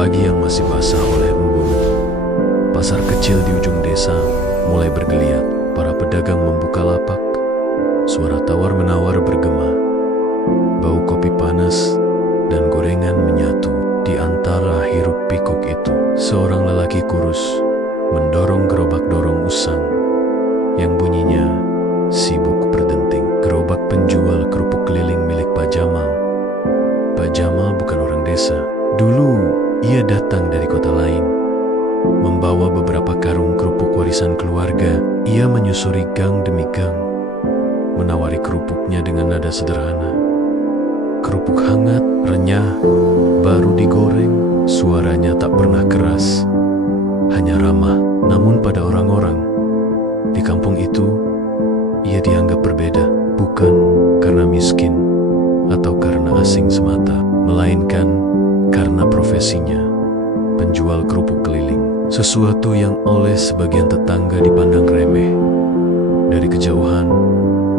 Pagi yang masih basah oleh embun. Pasar kecil di ujung desa mulai bergeliat. Para pedagang membuka lapak. Suara tawar-menawar bergema. Bau kopi panas dan gorengan menyatu di antara hiruk pikuk itu. Seorang lelaki kurus mendorong gerobak dorong usang yang bunyinya sibuk berdenting. Gerobak penjual kerupuk keliling milik Pak Jamal. Pak Jamal bukan orang desa. Dulu ia datang dari kota lain, membawa beberapa karung kerupuk warisan keluarga. Ia menyusuri gang demi gang, menawari kerupuknya dengan nada sederhana. Kerupuk hangat, renyah, baru digoreng, suaranya tak pernah keras, hanya ramah. Namun pada orang-orang di kampung itu, ia dianggap berbeda, bukan karena miskin atau karena asing semata, melainkan karena profesinya, penjual kerupuk keliling. Sesuatu yang oleh sebagian tetangga dipandang remeh. Dari kejauhan,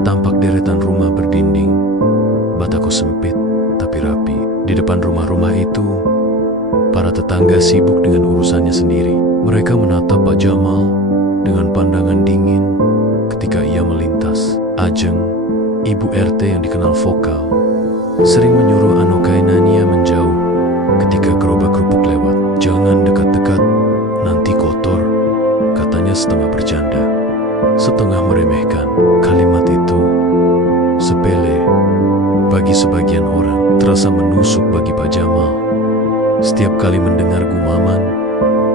tampak deretan rumah berdinding, batako sempit tapi rapi. Di depan rumah-rumah itu, para tetangga sibuk dengan urusannya sendiri. Mereka menatap Pak Jamal dengan pandangan dingin ketika ia melintas. Ajeng, ibu RT yang dikenal vokal, sering menyuruh Anokainania menjauh ketika gerobak kerupuk lewat. Jangan dekat-dekat, nanti kotor, katanya setengah bercanda, setengah meremehkan. Kalimat itu sepele bagi sebagian orang, terasa menusuk bagi Pak Jamal. Setiap kali mendengar gumaman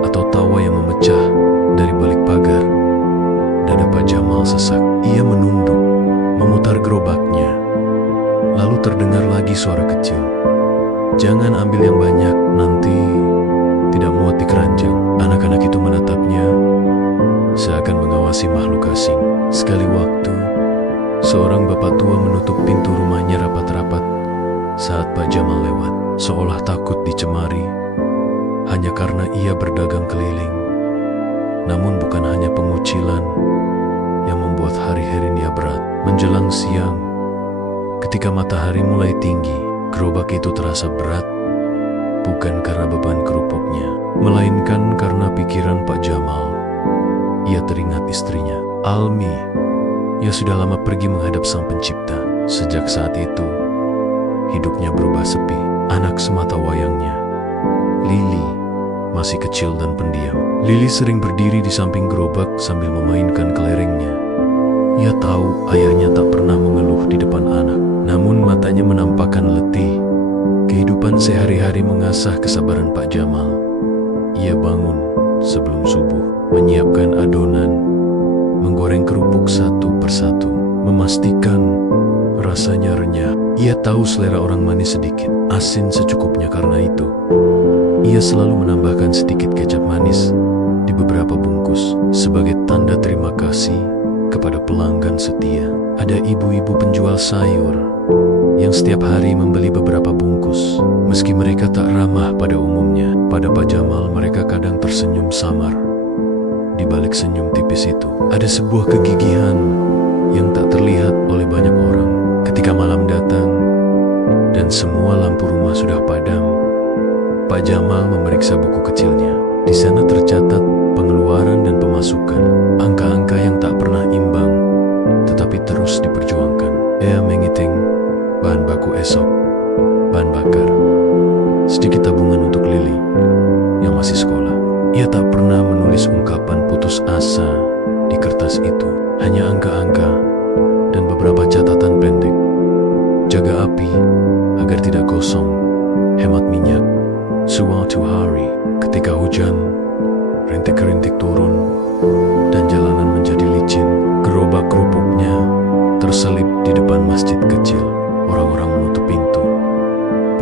atau tawa yang memecah dari balik pagar, dada Pak Jamal sesak. Ia menunduk, memutar gerobaknya. Lalu terdengar lagi suara kecil. Jangan ambil yang banyak, nanti tidak muat di keranjang. Anak-anak itu menatapnya seakan mengawasi makhluk asing. Sekali waktu, seorang bapak tua menutup pintu rumahnya rapat-rapat saat Pak Jamal lewat, seolah takut dicemari hanya karena ia berdagang keliling. Namun bukan hanya pengucilan yang membuat hari-hari dia berat. Menjelang siang, ketika matahari mulai tinggi, gerobak itu terasa berat, bukan karena beban kerupuknya, melainkan karena pikiran Pak Jamal. Ia teringat istrinya, Almi, yang sudah lama pergi menghadap Sang Pencipta. Sejak saat itu, hidupnya berubah sepi. Anak semata wayangnya, Lili, masih kecil dan pendiam. Lili sering berdiri di samping gerobak sambil memainkan kelerengnya. Ia tahu ayahnya tak pernah mengeluh di depan anak, namun matanya menampakkan letih. Kehidupan sehari-hari mengasah kesabaran Pak Jamal. Ia bangun sebelum subuh, menyiapkan adonan, menggoreng kerupuk satu persatu, memastikan rasanya renyah. Ia tahu selera orang manis sedikit, asin secukupnya. Karena itu, ia selalu menambahkan sedikit kecap manis di beberapa bungkus sebagai tanda terima kasih kepada pelanggan setia. Ada ibu-ibu penjual sayur yang setiap hari membeli beberapa bungkus. Meski mereka tak ramah pada umumnya, pada Pak Jamal mereka kadang tersenyum samar. Di balik senyum tipis itu, ada sebuah kegigihan yang tak terlihat oleh banyak orang. Ketika malam datang dan semua lampu rumah sudah padam, Pak Jamal memeriksa buku kecilnya. Di sana tercatat pengeluaran dan pemasukan, angka-angka yang tak pernah imbang, tetapi terus diperjuangkan. Ia menghitung bahan baku esok, bahan bakar, sedikit tabungan untuk Lili yang masih sekolah. Ia tak pernah menulis ungkapan putus asa di kertas itu, hanya angka-angka dan beberapa catatan pendek. Jaga api agar tidak gosong, hemat minyak. Suatu hari, ketika hujan, rintik-rintik turun dan jalanan menjadi licin, gerobak kerupuknya terselip di depan masjid kecil. Orang-orang menutup pintu,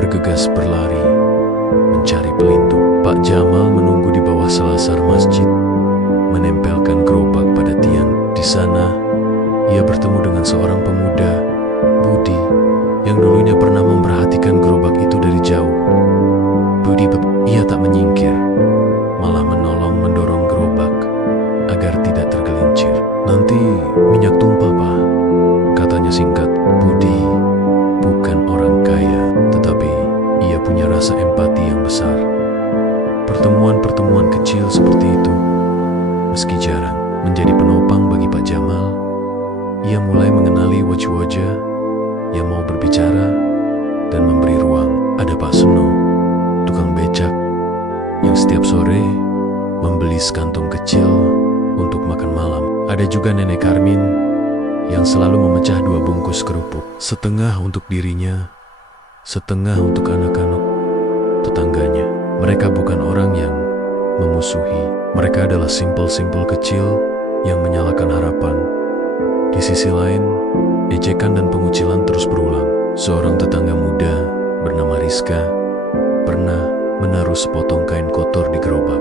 bergegas berlari, mencari pelindung. Pak Jamal menunggu di bawah selasar masjid, menempelkan gerobak pada tiang. Di sana, ia bertemu dengan seorang pemuda, Budi, yang dulunya pernah memperhatikan gerobak itu dari jauh. Budi, ia tak menyingkir, malah menolong mendorong gerobak agar tidak tergelincir. Nanti minyak tumpah, Pak, katanya singkat. Budi bukan orang kaya, tetapi ia punya rasa empati yang besar. Pertemuan-pertemuan kecil seperti itu, meski jarang menjadi penopang bagi Pak Jamal, ia mulai mengenali wajah-wajah yang mau berbicara dan memberi ruang. Ada Pak Seno, tukang becak, yang setiap sore membeli sekantong kecil untuk makan malam. Ada juga Nenek Karmin yang selalu memecah 2 bungkus kerupuk, setengah untuk dirinya, setengah untuk anak-anak tetangganya. Mereka bukan orang yang memusuhi, mereka adalah simpel-simpel kecil yang menyalakan harapan. Di sisi lain, ejekan dan pengucilan terus berulang. Seorang tetangga muda bernama Rizka pernah menaruh sepotong kain kotor di gerobak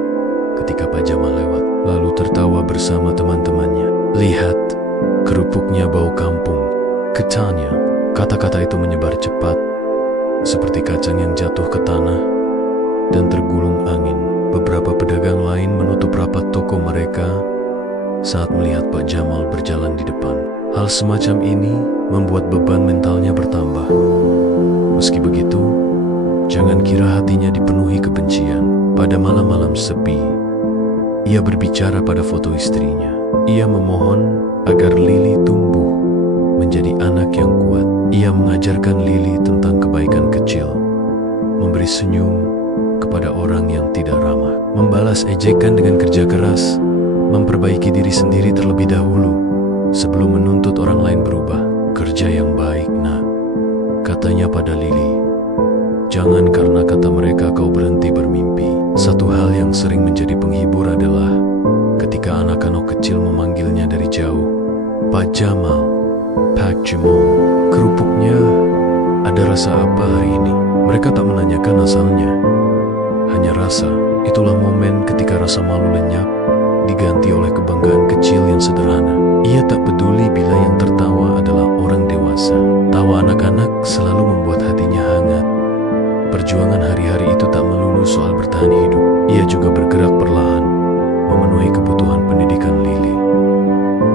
ketika Pak Jamal lewat, lalu tertawa bersama teman-temannya. "Lihat, kerupuknya bau kampung," katanya. Kata-kata itu menyebar cepat, seperti kacang yang jatuh ke tanah dan tergulung angin. Beberapa pedagang lain menutup rapat toko mereka saat melihat Pak Jamal berjalan di depan. Hal semacam ini membuat beban mentalnya bertambah. Meski begitu, jangan kira hatinya dipenuhi kebencian. Pada malam-malam sepi, ia berbicara pada foto istrinya. Ia memohon agar Lili tumbuh menjadi anak yang kuat. Ia mengajarkan Lili tentang kebaikan kecil, memberi senyum kepada orang yang tidak ramah, membalas ejekan dengan kerja keras, memperbaiki diri sendiri terlebih dahulu sebelum menuntut orang lain berubah. "Kerja yang baik, nak," katanya pada Lili. "Jangan karena kata mereka kau berhenti bermimpi." Satu hal yang sering menjadi penghibur adalah ketika anak-anak kecil memanggilnya dari jauh, "Pak Jamal, Pak Jamal, kerupuknya ada rasa apa hari ini?" Mereka tak menanyakan asalnya, hanya rasa. Itulah momen ketika rasa malu lenyap, diganti oleh kebanggaan kecil yang sederhana. Ia tak peduli bila yang tertawa adalah orang dewasa. Tawa anak-anak selalu membuat hatinya hangat. Perjuangan hari-hari itu tak melulu soal bertahan hidup. Ia juga bergerak perlahan, memenuhi kebutuhan pendidikan Lili.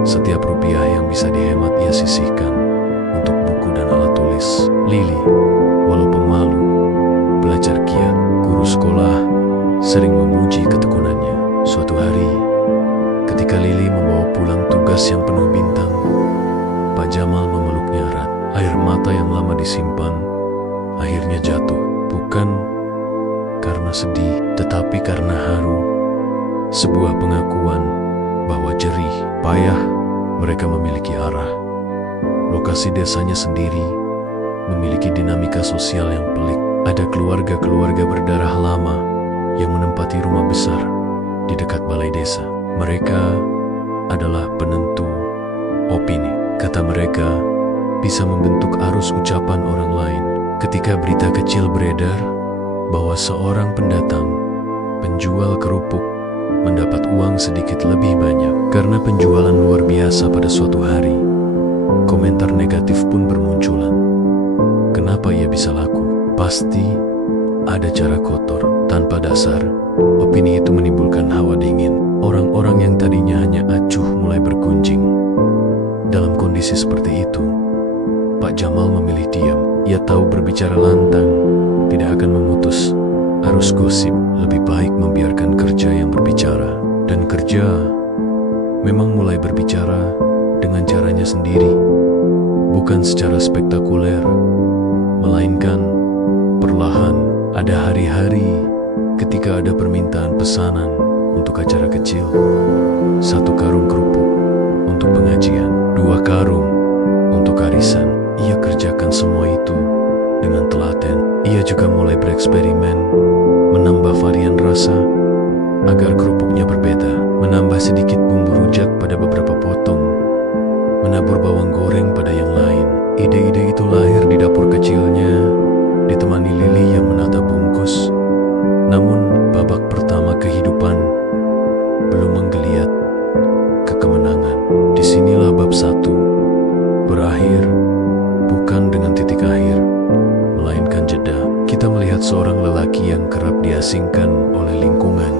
Setiap rupiah yang bisa dihemat ia sisihkan untuk buku dan alat tulis. Lili, walaupun malu, belajar giat. Guru sekolah sering memuji ketekunannya. Suatu hari, ketika Lili membawa pulang tugas yang penuh bintang, Pak Jamal memeluknya erat. Air mata yang lama disimpan akhirnya jatuh, bukan karena sedih, tetapi karena haru. Sebuah pengakuan bahwa jerih payah mereka memiliki arah. Lokasi desanya sendiri memiliki dinamika sosial yang pelik. Ada keluarga-keluarga berdarah lama yang menempati rumah besar di dekat balai desa. Mereka adalah penentu opini. Kata mereka bisa membentuk arus ucapan orang lain. Ketika berita kecil beredar bahwa seorang pendatang, penjual kerupuk, mendapat uang sedikit lebih banyak karena penjualan luar biasa pada suatu hari, komentar negatif pun bermunculan. Kenapa ia bisa laku? Pasti ada cara kotor. Tanpa dasar, opini itu menimbulkan hawa dingin. Orang-orang yang tadinya hanya acuh mulai bergunjing. Dalam kondisi seperti itu, Pak Jamal memilih diam. Ia tahu berbicara lantang tidak akan memutus arus gosip. Lebih baik membiarkan kerja yang berbicara. Dan kerja memang mulai berbicara dengan caranya sendiri. Bukan secara spektakuler, melainkan perlahan. Ada hari-hari ketika ada permintaan pesanan untuk acara kecil. 1 karung kerupuk untuk pengajian, 2 karung untuk arisan. Ia kerjakan semua itu dengan telaten. Ia juga mulai bereksperimen, menambah varian rasa agar kerupuknya berbeda, menambah sedikit bumbu rujak pada beberapa potong, menabur bawang goreng pada yang lain. Ide-ide itu lahir di dapur kecilnya, ditemani Lili yang menata bungkus. Namun babak pertama kehidupan belum menggeliat ke kemenangan. Disinilah bab 1 berakhir, bukan dengan titik akhir, melainkan jeda. Kita melihat seorang lelaki yang kerap diasingkan oleh lingkungan,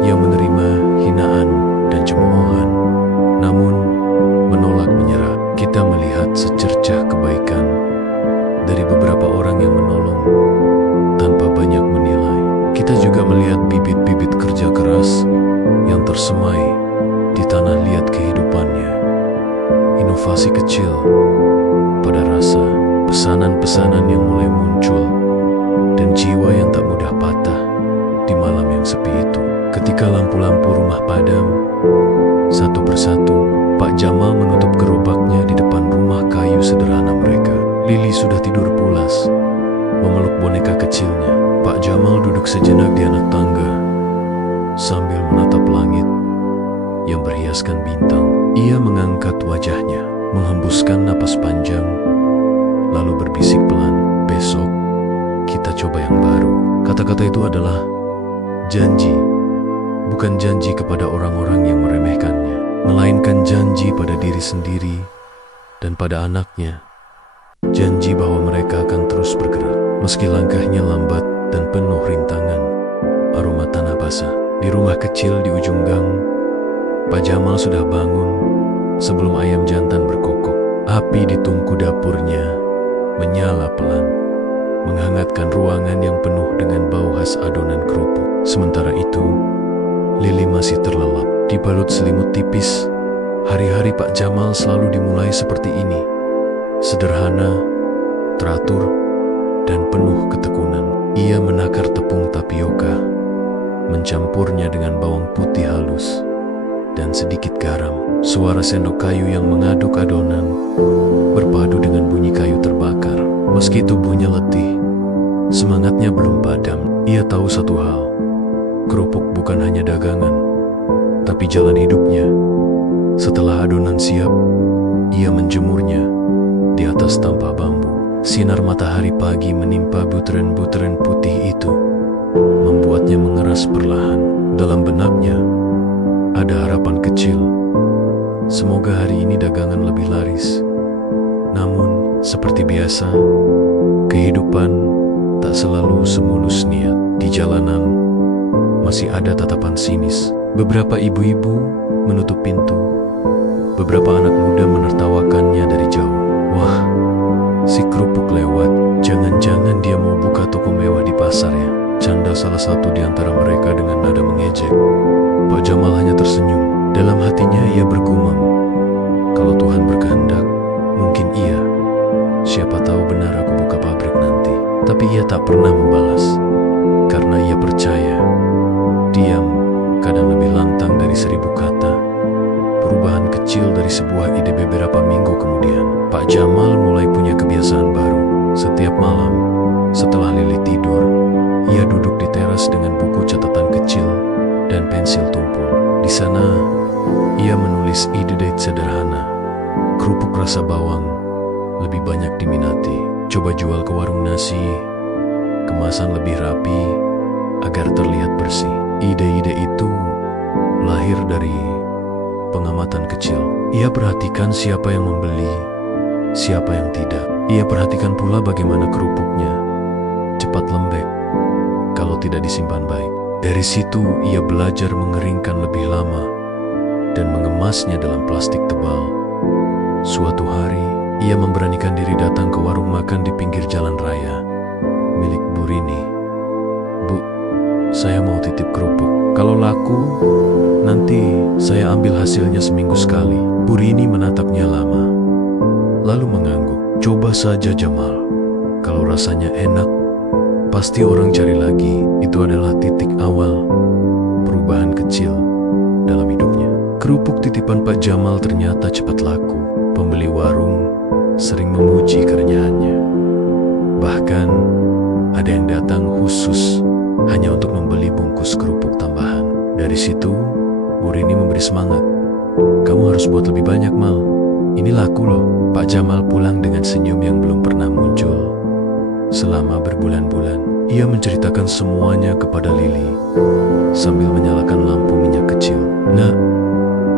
yang menerima hinaan dan cemoohan, namun menolak menyerah. Kita melihat secercah kebaikan dari beberapa orang yang menolong tanpa banyak menilai. Kita juga melihat bibit-bibit keras yang tersemai di tanah liat kehidupannya. Inovasi kecil pada rasa, pesanan-pesanan yang mulai muncul, dan jiwa yang tak mudah patah di malam yang sepi itu. Ketika lampu-lampu rumah padam, satu persatu, Pak Jamal menutup gerobaknya di depan rumah kayu sederhana mereka. Lili sudah tidur pulas, memeluk boneka kecilnya. Pak Jamal duduk sejenak di anak tangga, sambil menatap langit yang berhiaskan bintang. Ia mengangkat wajahnya, menghembuskan napas panjang, lalu berbisik pelan, "Besok, kita coba yang baru." Kata-kata itu adalah janji, bukan janji kepada orang-orang yang meremehkannya, melainkan janji pada diri sendiri dan pada anaknya. Janji bahwa mereka akan terus bergerak, meski langkahnya lambat dan penuh rintangan. Aroma tanah basah. Di rumah kecil di ujung gang, Pak Jamal sudah bangun sebelum ayam jantan berkokok. Api di tungku dapurnya menyala pelan, menghangatkan ruangan yang penuh dengan bau khas adonan kerupuk. Sementara itu, Lili masih terlelap dibalut selimut tipis. Hari-hari Pak Jamal selalu dimulai seperti ini, sederhana, teratur, dan penuh ketekunan. Ia menakar tepung tapioka, mencampurnya dengan bawang putih halus dan sedikit garam. Suara sendok kayu yang mengaduk adonan berpadu dengan bunyi kayu terbakar. Meski tubuhnya letih, semangatnya belum padam. Ia tahu satu hal, kerupuk bukan hanya dagangan, tapi jalan hidupnya. Setelah adonan siap, ia menjemurnya di atas tampah bambu. Sinar matahari pagi menimpa butiran-butiran putih itu, membuatnya mengeras perlahan. Dalam benaknya ada harapan kecil. Semoga hari ini dagangan lebih laris. Namun, seperti biasa, kehidupan tak selalu semulus niat. Di jalanan masih ada tatapan sinis. Beberapa ibu-ibu menutup pintu. Beberapa anak muda menertawakannya dari jauh. "Wah, si kerupuk lewat. Jangan-jangan dia mau buka toko mewah di pasar ya?" Canda salah satu di antara mereka dengan nada mengejek. Pak Jamal hanya tersenyum. Dalam hatinya ia bergumam, "Kalau Tuhan berkehendak, mungkin iya. Siapa tahu benar aku buka pabrik nanti." Tapi ia tak pernah membalas, karena ia percaya diam kadang lebih lantang dari 1000 kata. Perubahan kecil dari sebuah ide. Beberapa minggu kemudian, Pak Jamal mulai punya kebiasaan baru. Setiap malam, setelah Lili tidur, ia duduk di teras dengan buku catatan kecil dan pensil tumpul. Di sana, ia menulis ide-ide sederhana. Kerupuk rasa bawang lebih banyak diminati. Coba jual ke warung nasi, kemasan lebih rapi agar terlihat bersih. Ide-ide itu lahir dari pengamatan kecil. Ia perhatikan siapa yang membeli, siapa yang tidak. Ia perhatikan pula bagaimana kerupuknya cepat lembek kalau tidak disimpan baik. Dari situ ia belajar mengeringkan lebih lama dan mengemasnya dalam plastik tebal. Suatu hari, ia memberanikan diri datang ke warung makan di pinggir jalan raya milik Bu Rini. "Bu, saya mau titip kerupuk. Kalau laku, nanti saya ambil hasilnya seminggu sekali." Bu Rini menatapnya lama, lalu mengangguk. "Coba saja Jamal. Kalau rasanya enak, pasti orang cari lagi." Itu adalah titik awal perubahan kecil dalam hidupnya. Kerupuk titipan Pak Jamal ternyata cepat laku. Pembeli warung sering memuji kerenyahannya. Bahkan ada yang datang khusus hanya untuk membeli bungkus kerupuk tambahan. Dari situ, Bu Rini memberi semangat. "Kamu harus buat lebih banyak, Mal. Ini laku loh." Pak Jamal pulang dengan senyum yang belum pernah muncul selama berbulan-bulan. Ia menceritakan semuanya kepada Lili sambil menyalakan lampu minyak kecil. "Nak,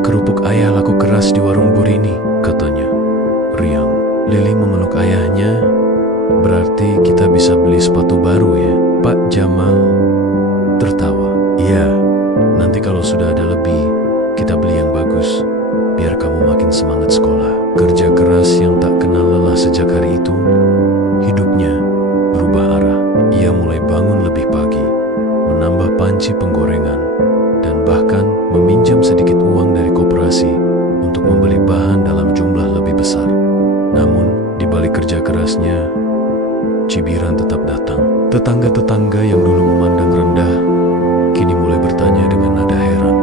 kerupuk ayah laku keras di warung Bu Rini," katanya riang. Lili memeluk ayahnya. "Berarti kita bisa beli sepatu baru ya?" Pak Jamal tertawa. "Iya, nanti kalau sudah ada lebih, kita beli yang bagus, biar kamu makin semangat sekolah." Kerja keras yang tak kenal lelah. Sejak hari itu, hidupnya berubah arah. Ia mulai bangun lebih pagi, menambah panci penggorengan, dan bahkan meminjam sedikit uang dari koperasi untuk membeli bahan dalam jumlah lebih besar. Namun, di balik kerja kerasnya, cibiran tetap datang. Tetangga-tetangga yang dulu memandang rendah, kini mulai bertanya dengan nada heran.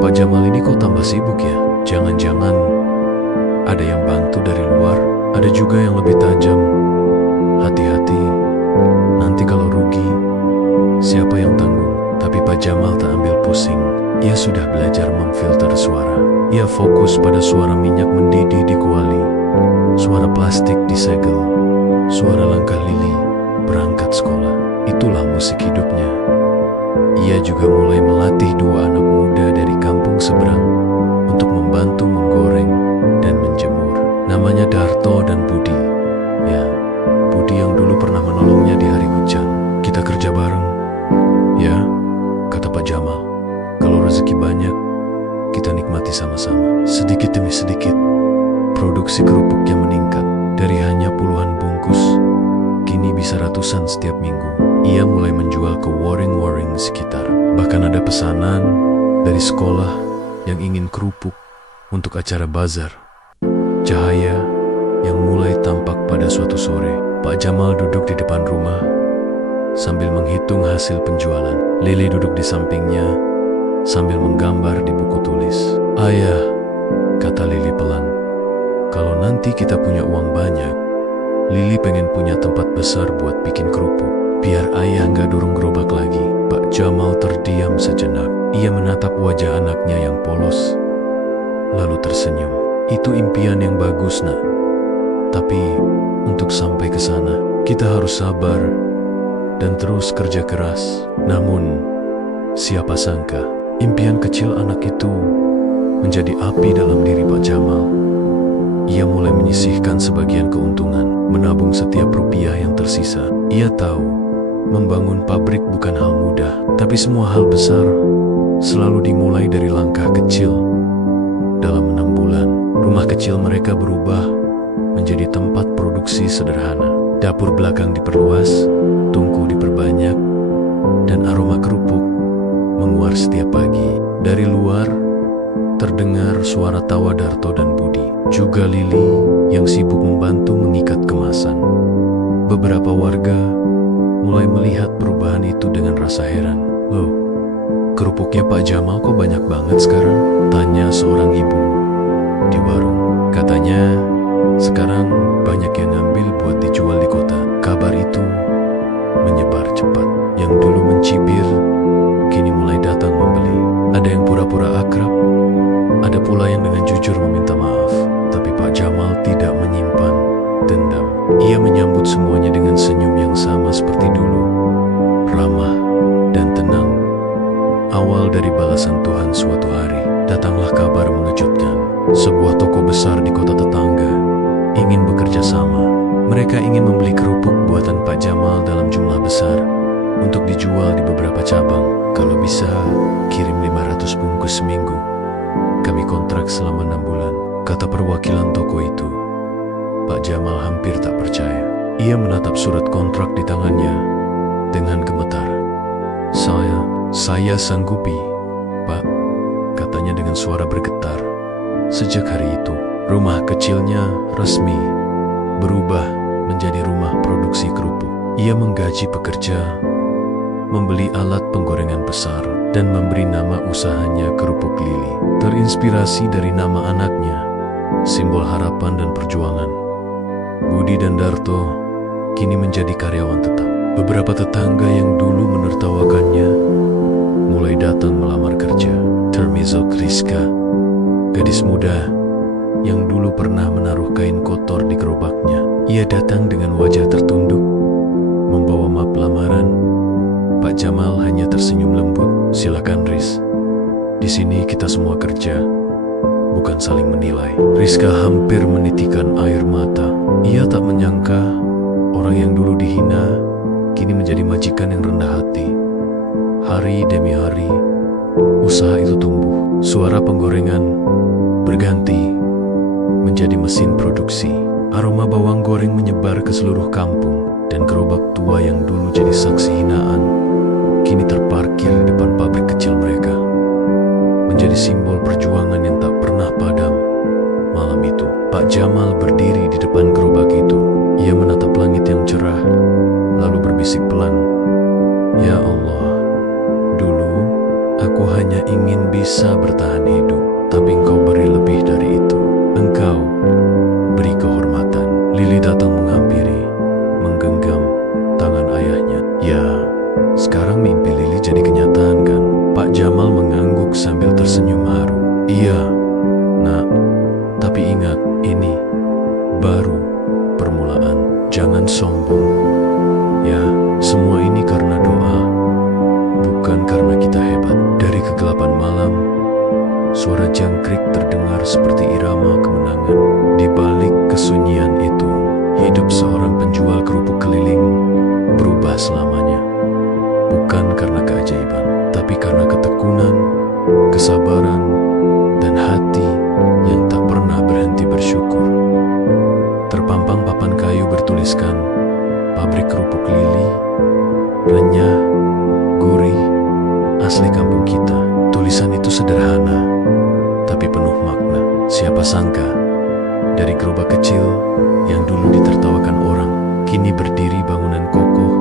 Pak Jamal ini kok tambah sibuk ya? Jangan-jangan ada yang bantu dari luar, ada juga yang lebih tajam. Hati-hati, nanti kalau rugi, siapa yang tanggung? Tapi Pak Jamal tak ambil pusing. Ia sudah belajar memfilter suara. Ia fokus pada suara minyak mendidih di kuali, suara plastik disegel, suara langkah Lili berangkat sekolah. Itulah musik hidupnya. Ia juga mulai melatih dua anak muda dari kampung seberang untuk membantu menggoreng dan menjemur. Namanya Darto dan Budi. Ya, Budi yang dulu pernah menolongnya di hari hujan. Kita kerja bareng. Ya, kata Pak Jamal, kalau rezeki banyak, kita nikmati sama-sama. Sedikit demi sedikit, produksi kerupuknya meningkat. Dari hanya puluhan bungkus, kini bisa ratusan setiap minggu. Ia mulai menjual ke waring-waring sekitar. Bahkan ada pesanan dari sekolah yang ingin kerupuk untuk acara bazar. Cahaya yang mulai tampak pada suatu sore. Pak Jamal duduk di depan rumah sambil menghitung hasil penjualan. Lili duduk di sampingnya sambil menggambar di buku tulis. Ayah, kata Lili pelan, kalau nanti kita punya uang banyak, Lili pengen punya tempat besar buat bikin kerupuk. Biar ayah nggak dorong gerobak lagi. Pak Jamal terdiam sejenak. Ia menatap wajah anaknya yang polos, lalu tersenyum. Itu impian yang bagus, nak. Tapi untuk sampai ke sana, kita harus sabar dan terus kerja keras. Namun, siapa sangka, impian kecil anak itu menjadi api dalam diri Pak Jamal. Ia mulai menyisihkan sebagian keuntungan, menabung setiap rupiah yang tersisa. Ia tahu, membangun pabrik bukan hal mudah, tapi semua hal besar selalu dimulai dari langkah kecil. Dalam 6 bulan, rumah kecil mereka berubah menjadi tempat produksi sederhana. Dapur belakang diperluas, tungku diperbanyak, dan aroma kerupuk menguar setiap pagi. Dari luar, terdengar suara tawa Darto dan Budi, juga Lili yang sibuk membantu mengikat kemasan. Beberapa warga mulai melihat perubahan itu dengan rasa heran. Loh, kerupuknya Pak Jamal kok banyak banget sekarang? Tanya seorang ibu di warung. Katanya, sekarang banyak yang ngambil buat dijual di kota. Kabar itu menyebar cepat. Yang dulu mencibir, kini mulai datang membeli. Ada yang pura-pura akrab, ada pula yang dengan jujur meminta maaf. Tapi Pak Jamal tidak menyimpan dendam. Ia menyambut semuanya dengan senyum yang sama seperti dulu, ramah dan tenang. Awal dari balasan Tuhan suatu hari, datanglah kabar mengejutkan. Sebuah toko besar di kota tetangga ingin bekerja sama. Mereka ingin membeli kerupuk buatan Pak Jamal dalam jumlah besar untuk dijual di beberapa cabang. Kalau bisa, kirim 500 bungkus seminggu. Kami kontrak selama 6 bulan, kata perwakilan toko itu. Pak Jamal hampir tak percaya. Ia menatap surat kontrak di tangannya dengan gemetar. Saya sanggupi, Pak, katanya dengan suara bergetar. Sejak hari itu, rumah kecilnya resmi berubah menjadi rumah produksi kerupuk. Ia menggaji pekerja, membeli alat penggorengan besar, dan memberi nama usahanya Kerupuk Lili. Terinspirasi dari nama anaknya, simbol harapan dan perjuangan, Budi dan Darto kini menjadi karyawan tetap. Beberapa tetangga yang dulu menertawakannya mulai datang melamar kerja. Termasuk Rizka, gadis muda yang dulu pernah menaruh kain kotor di gerobaknya. Ia datang dengan wajah tertunduk, membawa map lamaran. Pak Jamal hanya tersenyum lembut. Silakan Riz, di sini kita semua kerja, bukan saling menilai. Rizka hampir menitikkan air mata. Ia tak menyangka orang yang dulu dihina kini menjadi majikan yang rendah hati. Hari demi hari, usaha itu tumbuh. Suara penggorengan berganti menjadi mesin produksi. Aroma bawang goreng menyebar ke seluruh kampung, dan gerobak tua yang dulu jadi saksi hinaan kini terparkir di depan pabrik kecil mereka. bisa bertahan hidup, tapi engkau beri lebih dari itu. Engkau beri kehormatan. Lili datang menghampiri, menggenggam tangan ayahnya. Ya, sekarang mimpi Lili jadi kenyataan kan? Pak Jamal mengangguk sambil tersenyum haru. Iya, nak, tapi ingat, ini baru permulaan. Jangan sombong. Ya, semua ini karena doa, bukan karena kita hebat. Dari kegelapan malam, suara jangkrik terdengar seperti irama kemenangan. Di balik kesunyian itu, hidup seorang penjual kerupuk keliling berubah selamanya. Bukan karena keajaiban, tapi karena ketekunan, kesabaran, dan hati yang tak pernah berhenti bersyukur. Terpampang papan kayu bertuliskan, pabrik kerupuk Lili, renyah, gurih, asli kampung kita. Tulisan itu sederhana, tapi penuh makna. Siapa sangka, dari gerobak kecil yang dulu ditertawakan orang, kini berdiri bangunan kokoh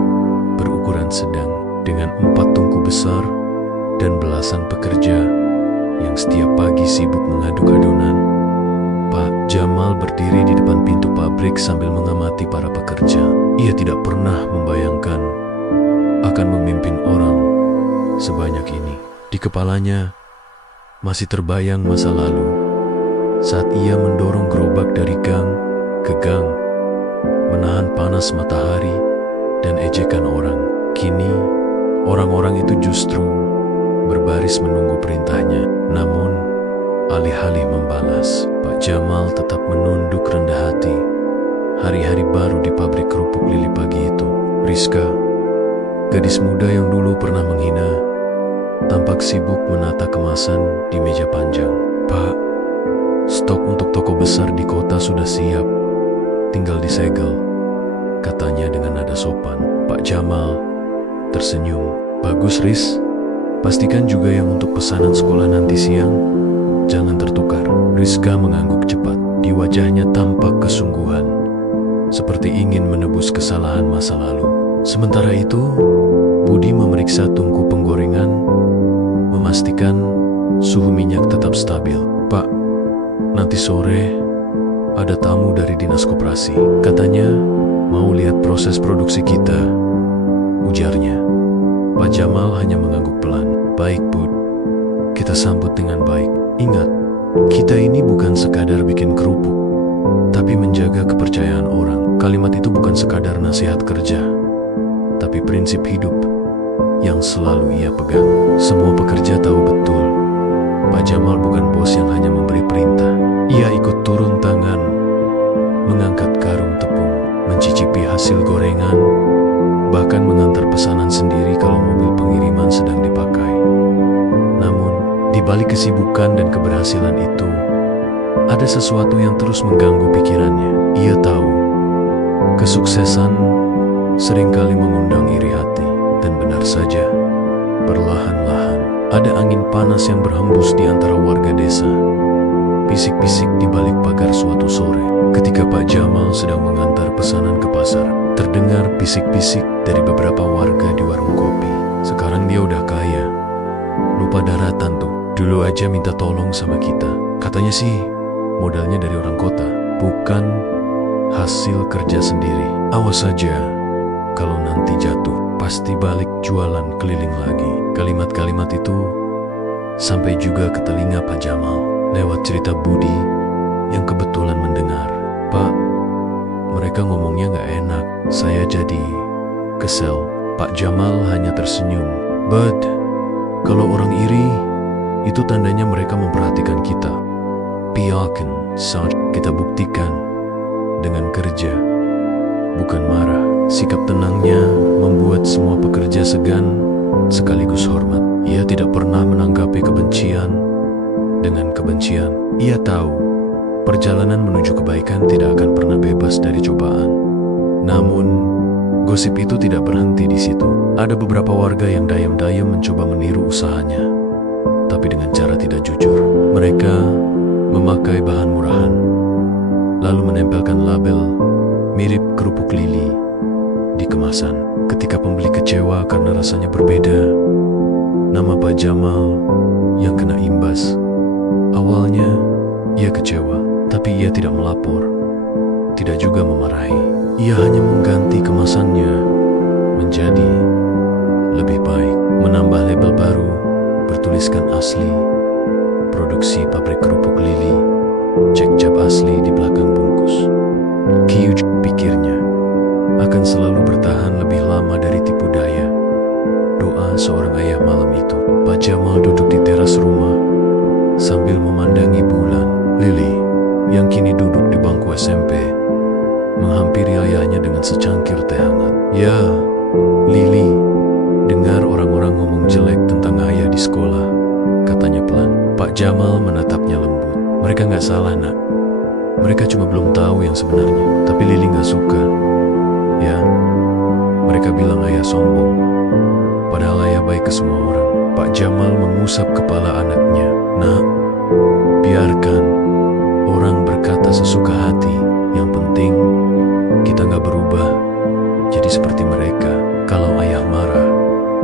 berukuran sedang dengan 4 tungku besar dan belasan pekerja yang setiap pagi sibuk mengaduk adonan. Pak Jamal berdiri di depan pintu pabrik sambil mengamati para pekerja. Ia tidak pernah membayangkan akan memimpin orang sebanyak ini. Di kepalanya masih terbayang masa lalu saat ia mendorong gerobak dari gang ke gang, menahan panas matahari dan ejekan orang. Kini orang-orang itu justru berbaris menunggu perintahnya. Namun alih-alih membalas, Pak Jamal tetap menunduk rendah hati. Hari-hari baru di pabrik kerupuk Lili pagi itu. Rizka, gadis muda yang dulu pernah menghina, tampak sibuk menata kemasan di meja panjang. Pak, stok untuk toko besar di kota sudah siap, tinggal disegel, katanya dengan nada sopan. Pak Jamal tersenyum. Bagus, Riz. Pastikan juga yang untuk pesanan sekolah nanti siang, jangan tertukar. Rizka mengangguk cepat. Di wajahnya tampak kesungguhan, seperti ingin menebus kesalahan masa lalu. Sementara itu, Budi memeriksa tungku penggorengan, memastikan suhu minyak tetap stabil. Pak, nanti sore ada tamu dari dinas koperasi. Katanya mau lihat proses produksi kita, ujarnya. Pak Jamal hanya mengangguk pelan. Baik, Bud. Kita sambut dengan baik. Ingat, kita ini bukan sekadar bikin kerupuk, tapi menjaga kepercayaan orang. Kalimat itu bukan sekadar nasihat kerja, tapi prinsip hidup yang selalu ia pegang. Semua pekerja tahu betul, Pak Jamal bukan bos yang hanya memberi perintah. Ia ikut turun tangan, mengangkat karung tepung, mencicipi hasil gorengan, bahkan mengantar pesanan sendiri kalau mobil pengiriman sedang dipakai. Namun, di balik kesibukan dan keberhasilan itu, ada sesuatu yang terus mengganggu pikirannya. Ia tahu, kesuksesan seringkali mengundang iri hati. Dan benar saja, perlahan-lahan ada angin panas yang berhembus di antara warga desa. Bisik-bisik di balik pagar suatu sore, ketika Pak Jamal sedang mengantar pesanan ke pasar, terdengar bisik-bisik dari beberapa warga di warung kopi. Sekarang dia udah kaya, lupa daratan tuh. Dulu aja minta tolong sama kita. Katanya sih modalnya dari orang kota, bukan hasil kerja sendiri. Awas saja, kalau nanti jatuh, pasti balik jualan keliling lagi. Kalimat-kalimat itu sampai juga ke telinga Pak Jamal lewat cerita Budi yang kebetulan mendengar. Pak, mereka ngomongnya gak enak. Saya jadi kesel. Pak Jamal hanya tersenyum. Bud, kalau orang iri, itu tandanya mereka memperhatikan kita. Piyakin saat kita buktikan dengan kerja, bukan marah. Sikap tenangnya membuat semua pekerja segan sekaligus hormat. Ia tidak pernah menanggapi kebencian dengan kebencian. Ia tahu perjalanan menuju kebaikan tidak akan pernah bebas dari cobaan. Namun, gosip itu tidak berhenti di situ. Ada beberapa warga yang dayam-dayam mencoba meniru usahanya, tapi dengan cara tidak jujur. Mereka memakai bahan murahan, lalu menempelkan label mirip kerupuk Lili di kemasan. Ketika pembeli kecewa karena rasanya berbeda, nama Pak Jamal yang kena imbas. Awalnya, ia kecewa, tapi ia tidak melapor, tidak juga memarahi. Ia hanya mengganti kemasannya menjadi lebih baik, menambah label baru, bertuliskan asli, produksi pabrik kerupuk Lili, cek cap asli di belakang bungkus. Kiuj pikirnya akan selalu bertahan lebih lama dari tipu daya. Doa seorang ayah malam itu. Pak Jamal duduk di teras rumah sambil memandangi bulan. Lili, yang kini duduk di bangku SMP, menghampiri ayahnya dengan secangkir teh hangat. Ya, Lili, dengar orang-orang ngomong jelek tentang ayah di sekolah, katanya pelan. Pak Jamal menatapnya lembut. Mereka nggak salah, nak. Mereka cuma belum tahu yang sebenarnya. Tapi Lili nggak suka. Ya, mereka bilang ayah sombong, padahal ayah baik ke semua orang. Pak Jamal mengusap kepala anaknya. Nak, biarkan orang berkata sesuka hati. Yang penting kita nggak berubah jadi seperti mereka. Kalau ayah marah,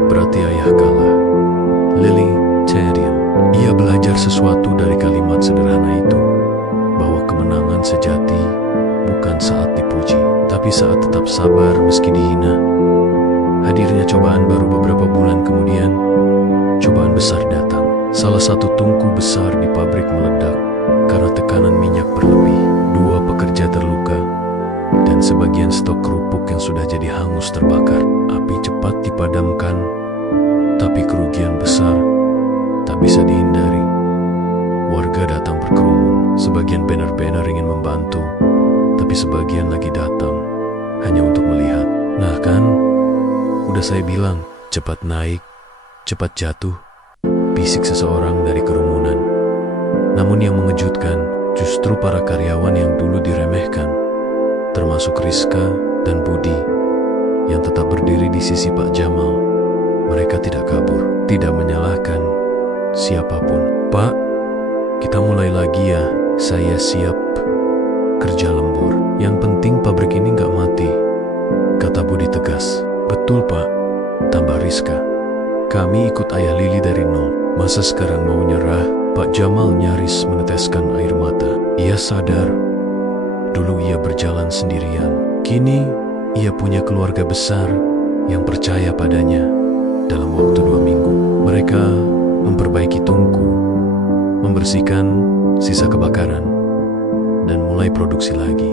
berarti ayah kalah. Lili terdiam. Ia belajar sesuatu dari kalimat sederhana itu, bahwa kemenangan sejati bukan saat dipuji, tapi saat tetap sabar meski dihina. Hadirnya cobaan baru beberapa bulan kemudian, cobaan besar datang. Salah satu tungku besar di pabrik meledak karena tekanan minyak berlebih. 2 pekerja terluka dan sebagian stok kerupuk yang sudah jadi hangus terbakar. Api cepat dipadamkan, tapi kerugian besar tak bisa dihindari. Warga datang berkerumun. Sebagian benar-benar ingin membantu, tapi sebagian lagi datang hanya untuk melihat. Nah kan, udah saya bilang, cepat naik, cepat jatuh, bisik seseorang dari kerumunan. Namun yang mengejutkan, justru para karyawan yang dulu diremehkan, termasuk Rizka dan Budi, yang tetap berdiri di sisi Pak Jamal. Mereka tidak kabur, tidak menyalahkan siapapun. Pak, kita mulai lagi ya. Saya siap kerja lembur. Yang penting pabrik ini nggak mati, kata Budi tegas. Betul Pak, tambah Rizka. Kami ikut ayah Lili dari nol. Masa sekarang mau nyerah? Pak Jamal nyaris meneteskan air mata. Ia sadar, dulu ia berjalan sendirian. Kini ia punya keluarga besar yang percaya padanya. Dalam waktu 2 minggu, mereka memperbaiki tungku, membersihkan sisa kebakaran, dan mulai produksi lagi.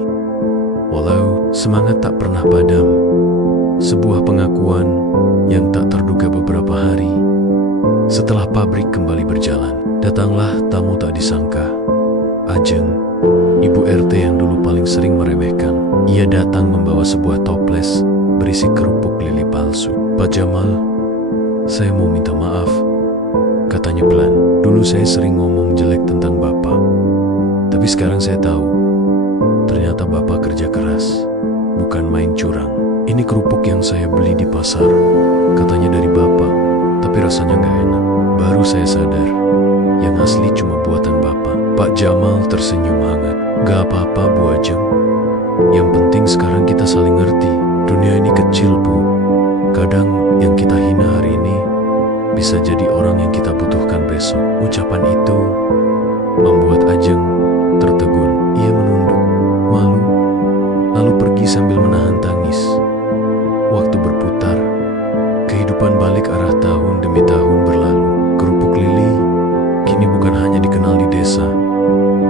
Walau semangat tak pernah padam, sebuah pengakuan yang tak terduga beberapa hari setelah pabrik kembali berjalan. Datanglah tamu tak disangka. Ajeng, ibu RT yang dulu paling sering meremehkan. Ia datang membawa sebuah toples berisi kerupuk Lili palsu. Pak Jamal, saya mau minta maaf, katanya pelan. Dulu saya sering ngomong jelek tentang Bapak, tapi sekarang saya tahu, ternyata Bapak kerja keras, bukan main curang. Ini kerupuk yang saya beli di pasar, katanya dari Bapak, tapi rasanya nggak enak. Baru saya sadar, yang asli cuma buatan Bapak. Pak Jamal tersenyum hangat. Gak apa-apa Bu Ajeng, yang penting sekarang kita saling ngerti. Dunia ini kecil Bu, kadang yang kita hina hari ini bisa jadi orang yang kita butuhkan besok. Ucapan itu membuat Ajeng tertegun. Ia menunduk, malu, lalu pergi sambil menahan tangis. Waktu berputar, kehidupan balik arah tahun demi tahun berlalu. Kerupuk Lili kini bukan hanya dikenal di desa,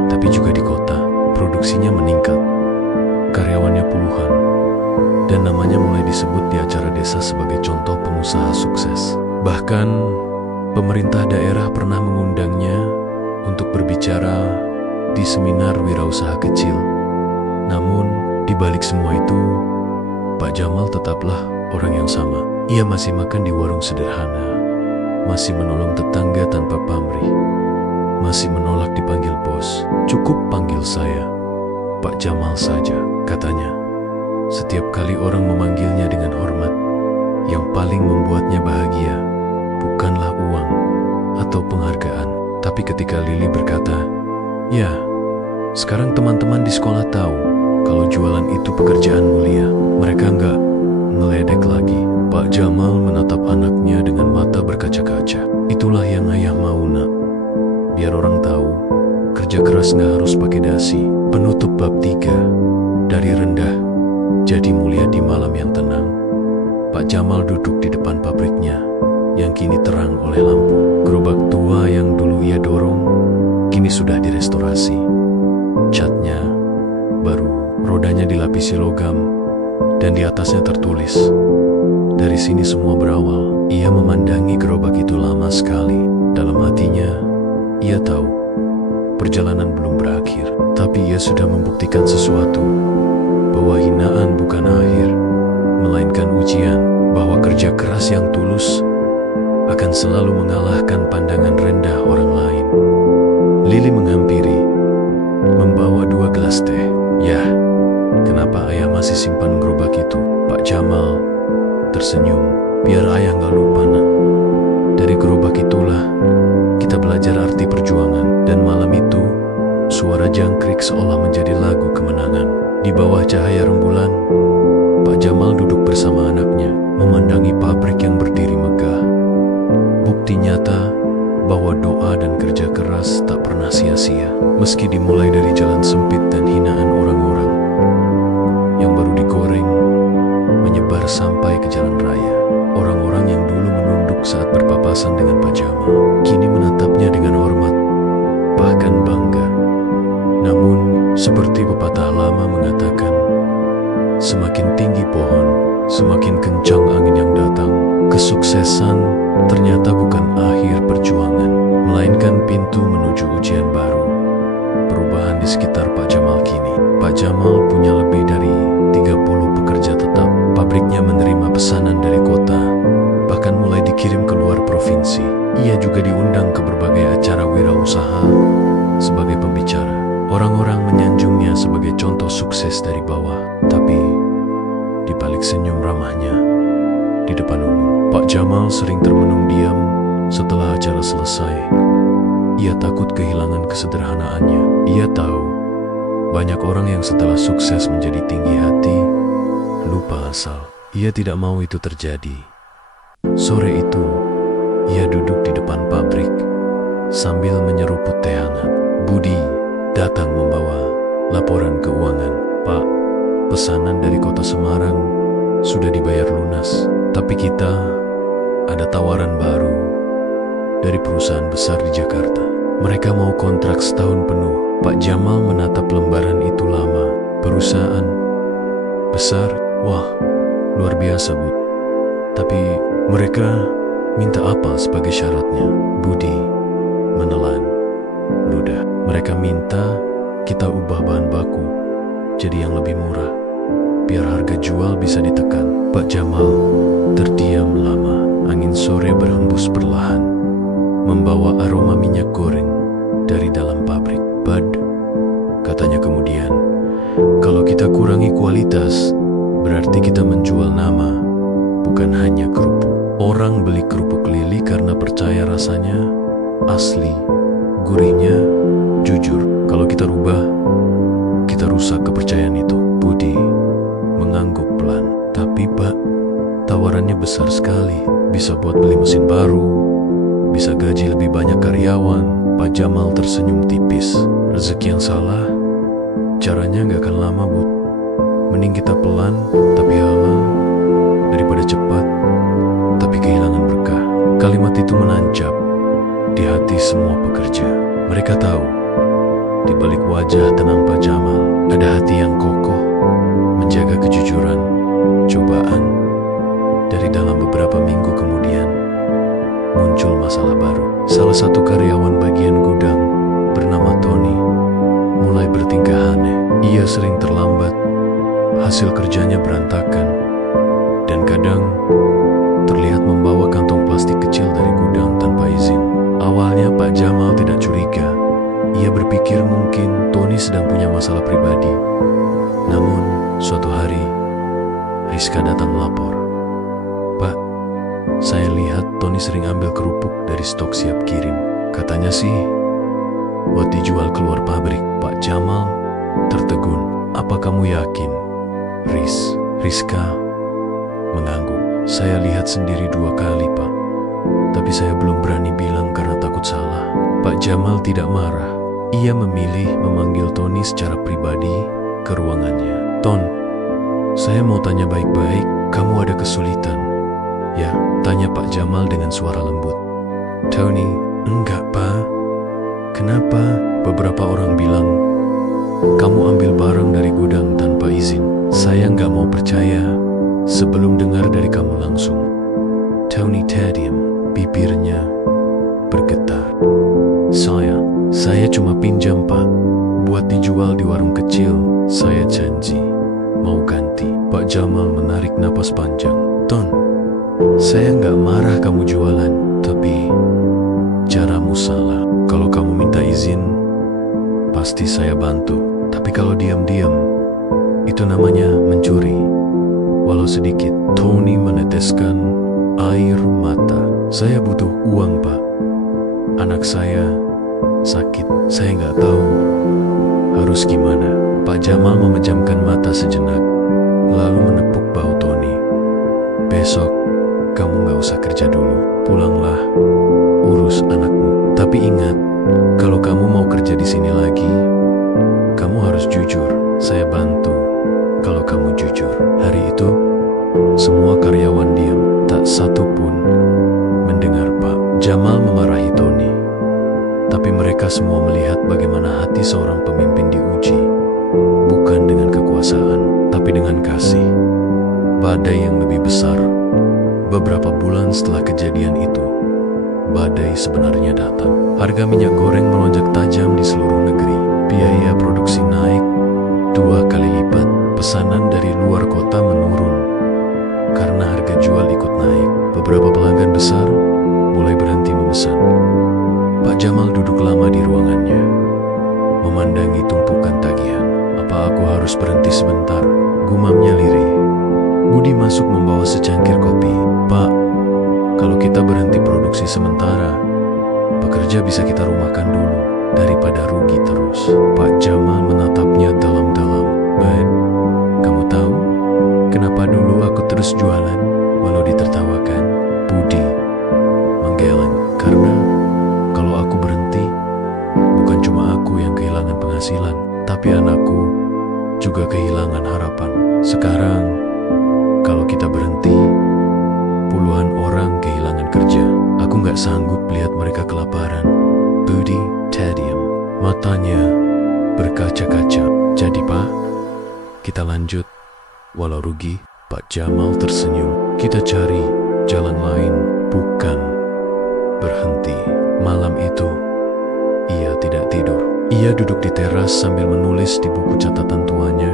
tapi juga di kota. Produksinya meningkat, karyawannya puluhan, dan namanya mulai disebut di acara desa sebagai contoh pengusaha sukses. Bahkan, pemerintah daerah pernah mengundangnya untuk berbicara di seminar wirausaha kecil. Namun, di balik semua itu, Pak Jamal tetaplah orang yang sama. Ia masih makan di warung sederhana, masih menolong tetangga tanpa pamrih, masih menolak dipanggil bos. Cukup panggil saya Pak Jamal saja, katanya. Setiap kali orang memanggilnya dengan hormat, yang paling membuatnya bahagia bukanlah uang atau penghargaan, tapi ketika Lili berkata, "Ya, sekarang teman-teman di sekolah tahu kalau jualan itu pekerjaan mulia." Mereka nggak ngeledek lagi. Pak Jamal menatap anaknya dengan mata berkaca-kaca. Itulah yang ayah mau, nak. Biar orang tahu Kerja keras nggak harus pakai dasi. Penutup bab 3. Dari rendah jadi mulia di malam yang tenang. Pak Jamal duduk di depan pabriknya yang kini terang oleh lampu. Gerobak tua yang dulu ia dorong kini sudah direstorasi. Catnya baru, rodanya dilapisi logam, dan di atasnya tertulis, "Dari sini semua berawal." Ia memandangi gerobak itu lama sekali. Dalam hatinya, ia tahu perjalanan belum berakhir, tapi ia sudah membuktikan sesuatu, bahwa hinaan bukan akhir, melainkan ujian, bahwa kerja keras yang tulus akan selalu mengalahkan pandangan rendah orang lain. Lili menghampiri, membawa 2 gelas teh. "Ya, kenapa ayah masih simpan gerobak itu?" Pak Jamal tersenyum. "Biar ayah gak lupa, nak. Dari gerobak itulah kita belajar arti perjuangan." Dan malam itu, suara jangkrik seolah menjadi lagu kemenangan. Di bawah cahaya rembulan, Pak Jamal duduk bersama anaknya, memandangi pabrik yang berdiri megah. Bukti nyata bahwa doa dan kerja keras tak pernah sia-sia, meski dimulai dari jalan sempit dan hinaan orang-orang. Yang baru digoreng, menyebar sampai ke jalan raya. Orang-orang yang dulu menunduk saat berpapasan dengan Pak Jamal, kini menatapnya dengan hormat, bahkan bangga. Namun, seperti pepatah lama mengatakan, semakin tinggi pohon, semakin kencang angin yang datang. Kesuksesan ternyata bukan akhir perjuangan, melainkan pintu menuju ujian baru. Perubahan di sekitar Pak Jamal kini. Pak Jamal punya lebih dari 30 pekerja tetap. Pabriknya menerima pesanan dari kota, bahkan mulai dikirim ke luar provinsi. Ia juga diundang ke berbagai acara wirausaha sebagai pembicara. Orang-orang menyanjungnya sebagai contoh sukses dari bawah, tapi di balik senyum ramahnya di depan umum, Pak Jamal sering termenung diam setelah acara selesai. Ia takut kehilangan kesederhanaannya. Ia tahu banyak orang yang setelah sukses menjadi tinggi hati, lupa asal. Ia tidak mau itu terjadi. Sore itu, ia duduk di depan pabrik sambil menyeruput teh hangat. Budi datang membawa laporan keuangan. "Pak, pesanan dari kota Semarang sudah dibayar lunas, tapi kita ada tawaran baru dari perusahaan besar di Jakarta. Mereka mau kontrak setahun penuh." Pak Jamal menatap lembaran itu lama. "Perusahaan besar? Wah, luar biasa, Bu. Tapi mereka minta apa sebagai syaratnya?" Budi menelan ludah. "Mereka minta kita ubah bahan baku jadi yang lebih murah, biar harga jual bisa ditekan." Pak Jamal terdiam lama. Angin sore berhembus perlahan, membawa aroma minyak goreng dari dalam pabrik. "Bud," katanya kemudian, "kalau kita kurangi kualitas, berarti kita menjual nama, bukan hanya kerupuk. Orang beli kerupuk Lili karena percaya rasanya asli, gurihnya jujur. Kalau kita rubah, kita rusak kepercayaan itu." Budi mengangguk pelan. "Tapi Pak, tawarannya besar sekali. Bisa buat beli mesin baru, bisa gaji lebih banyak karyawan." Pak Jamal tersenyum tipis. "Rezeki yang salah, caranya gak akan lama, Bu. Mending kita pelan tapi halal, daripada cepat tapi kehilangan berkah." Kalimat itu menancap di hati semua pekerja. Mereka tahu, di balik wajah tenang Pak Jamal, ada hati yang kokoh, menjaga kejujuran. Cobaan dari dalam beberapa minggu kemudian, muncul masalah baru. Salah satu karyawan bagian gudang bernama Tony mulai bertingkah aneh. Ia sering terlambat, hasil kerjanya berantakan, dan kadang terlihat membawa kantong plastik kecil dari gudang tanpa izin. Awalnya Pak Jamal tidak curiga. Ia berpikir mungkin Tony sedang punya masalah pribadi. Namun, suatu hari, Rizka datang melapor. "Pak, saya lihat Tony sering ambil kerupuk dari stok siap kirim. Katanya sih buat dijual keluar pabrik." Pak Jamal tertegun. "Apa kamu yakin, Rizka mengangguk. "Saya lihat sendiri 2 kali, Pak. Tapi saya belum berani bilang karena takut salah." Pak Jamal tidak marah. Ia memilih memanggil Tony secara pribadi ke ruangannya. Ton, saya mau tanya baik-baik, kamu ada kesulitan? Ya, tanya Pak Jamal dengan suara lembut. Tony, enggak Pak. Kenapa? Beberapa orang bilang, kamu ambil barang dari gudang tanpa izin. Saya nggak mau percaya sebelum dengar dari kamu langsung. Tony terdiam, bibirnya bergetar. Saya cuma pinjam Pak, buat dijual di warung kecil. Saya janji, mau ganti. Pak Jamal menarik napas panjang. Ton, saya nggak marah kamu jualan, tapi caramu salah. Kalau kamu minta izin, pasti saya bantu. Tapi kalau diam-diam, itu namanya mencuri. Walau sedikit. Tony meneteskan air mata. Saya butuh uang Pak. Anak saya sakit. Saya nggak tahu harus gimana. Pak Jamal memejamkan mata sejenak, lalu menepuk bahu Tony. Besok kamu nggak usah kerja dulu. Pulanglah, urus anakmu. Tapi ingat, kalau kamu mau kerja di sini lagi, kamu harus jujur. Saya bantu kalau kamu jujur. Hari itu, semua karyawan diam. Tak satu pun mendengar Pak Jamal memarahi Tony. Tapi mereka semua melihat bagaimana hati seorang pemimpin diuji. Bukan dengan kekuasaan, tapi dengan kasih. Badai yang lebih besar. Beberapa bulan setelah kejadian itu, badai sebenarnya datang. Harga minyak goreng melonjak tajam di seluruh negeri. Biaya produksi naik 2 kali lipat. Pesanan dari luar kota menurun karena harga jual ikut naik. Beberapa pelanggan besar mulai berhenti memesan. Pak Jamal duduk lama di ruangannya, memandangi tumpukan tagihan. Apa aku harus berhenti sebentar? Gumamnya lirih. Budi masuk membawa secangkir kopi. Pak, kalau kita berhenti produksi sementara, pekerja bisa kita rumahkan dulu daripada rugi terus. Pak Jamal menatapnya dalam-dalam. Ben, kamu tahu kenapa dulu aku terus jualan walau ditertawakan? Budi menggeleng. Karena kalau aku berhenti, bukan cuma aku yang kehilangan penghasilan, tapi anakku juga kehilangan harapan. Sekarang, kalau kita berhenti, puluhan orang kehilangan kerja. Aku nggak sanggup lihat mereka kelaparan. Budi terdiam, matanya berkaca-kaca. Jadi Pak, kita lanjut walau rugi. Pak Jamal tersenyum. Kita cari jalan lain, bukan berhenti. Malam itu, ia tidak tidur. Ia duduk di teras sambil menulis di buku catatan tuanya.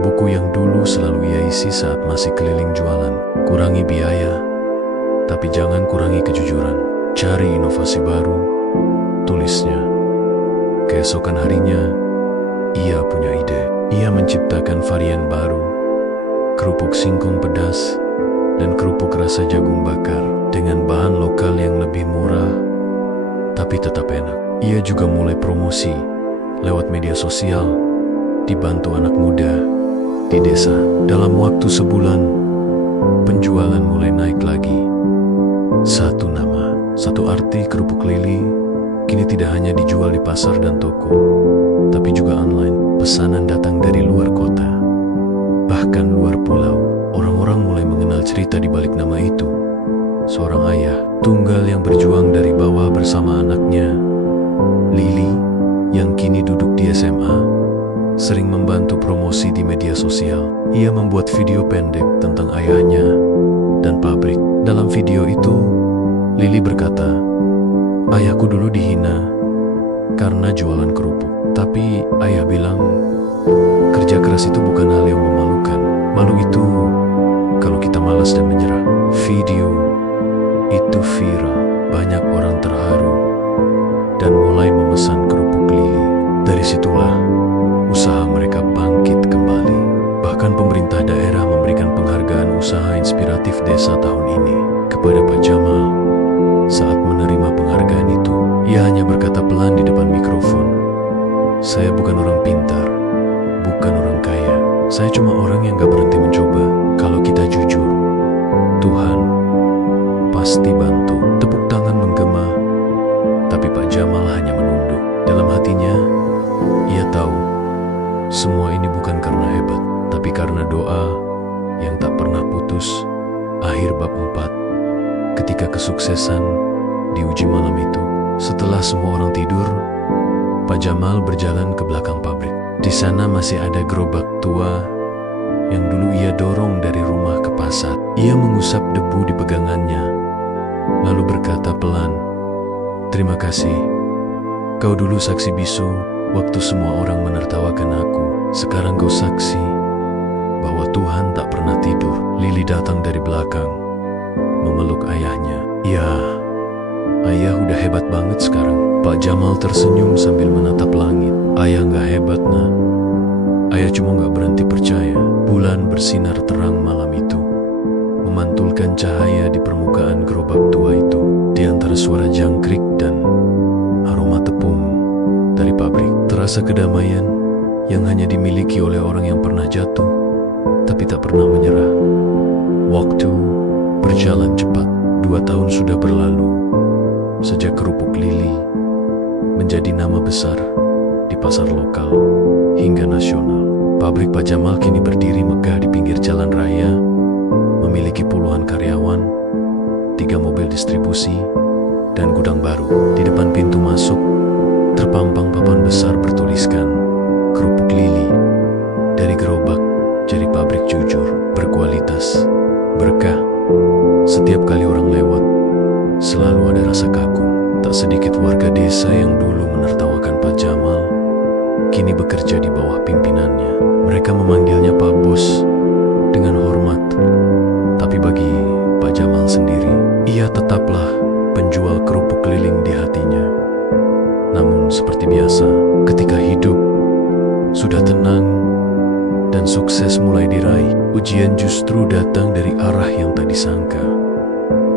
Buku yang dulu selalu ia isi saat masih keliling jualan. Kurangi biaya, tapi jangan kurangi kejujuran. Cari inovasi baru, tulisnya. Keesokan harinya, ia punya ide. Ia menciptakan varian baru, kerupuk singkong pedas dan kerupuk rasa jagung bakar dengan bahan lokal yang lebih murah, tapi tetap enak. Ia juga mulai promosi lewat media sosial, dibantu anak muda di desa. Dalam waktu sebulan, penjualan mulai naik lagi. Satu nama, satu arti kerupuk Lili kini tidak hanya dijual di pasar dan toko, tapi juga online. Pesanan datang dari luar kota, bahkan luar pulau. Orang-orang mulai mengenal cerita di balik nama itu. Seorang ayah tunggal yang berjuang dari bawah bersama anaknya, Lili, yang kini duduk di SMA, sering membantu promosi di media sosial. Ia membuat video pendek tentang ayahnya dan pabrik. Dalam video itu, Lili berkata, ayahku dulu dihina karena jualan kerupuk. Tapi ayah bilang, kerja keras itu bukan hal yang memalukan. Malu itu kalau kita malas dan menyerah. Video itu viral. Banyak orang terharu dan mulai memesan kerupuk Lili. Dari situlah usaha mereka bangkit kembali. Bahkan pemerintah daerah memberikan penghargaan usaha inspiratif desa tahun ini kepada Pak Jamal. Saat menerima penghargaan itu, ia hanya berkata pelan di depan mikrofon, saya bukan orang pintar, bukan orang kaya. Saya cuma orang yang gak berhenti mencoba. Kalau kita jujur, Tuhan pasti bantu. Tepuk tangan menggema, tapi Pak Jamal hanya menunduk. Dalam hatinya ketika kesuksesan diuji malam itu. Setelah semua orang tidur, Pak Jamal berjalan ke belakang pabrik. Di sana masih ada gerobak tua yang dulu ia dorong dari rumah ke pasar. Ia mengusap debu di pegangannya, lalu berkata pelan, "Terima kasih. Kau dulu saksi bisu waktu semua orang menertawakan aku. Sekarang kau saksi bahwa Tuhan tak pernah tidur." Lili datang dari belakang, memeluk ayahnya. "Ya, ayah udah hebat banget sekarang." Pak Jamal tersenyum sambil menatap langit. "Ayah nggak hebat, nak. Ayah cuma nggak berhenti percaya." Bulan bersinar terang malam itu, memantulkan cahaya di permukaan gerobak tua itu. Di antara suara jangkrik dan aroma tepung dari pabrik, terasa kedamaian yang hanya dimiliki oleh orang yang pernah jatuh, tapi tak pernah menyerah. Waktu berjalan cepat. 2 tahun sudah berlalu sejak kerupuk Lili menjadi nama besar di pasar lokal hingga nasional. Pabrik Pak Jamal kini berdiri megah di pinggir jalan raya, memiliki puluhan karyawan, 3 mobil distribusi, dan gudang baru. Di depan pintu masuk, terpampang papan besar bertuliskan, "Kerupuk Lili, dari gerobak jadi pabrik jujur, berkualitas, berkah." Setiap kali orang lewat, selalu ada rasa kagum. Tak sedikit warga desa yang dulu menertawakan Pak Jamal, kini bekerja di bawah pimpinannya. Mereka memanggilnya Pak Bos dengan hormat. Tapi bagi Pak Jamal sendiri, ia tetaplah penjual kerupuk keliling di hatinya. Namun seperti biasa, ketika hidup sudah tenang dan sukses mulai diraih, ujian justru datang dari arah yang tak disangka.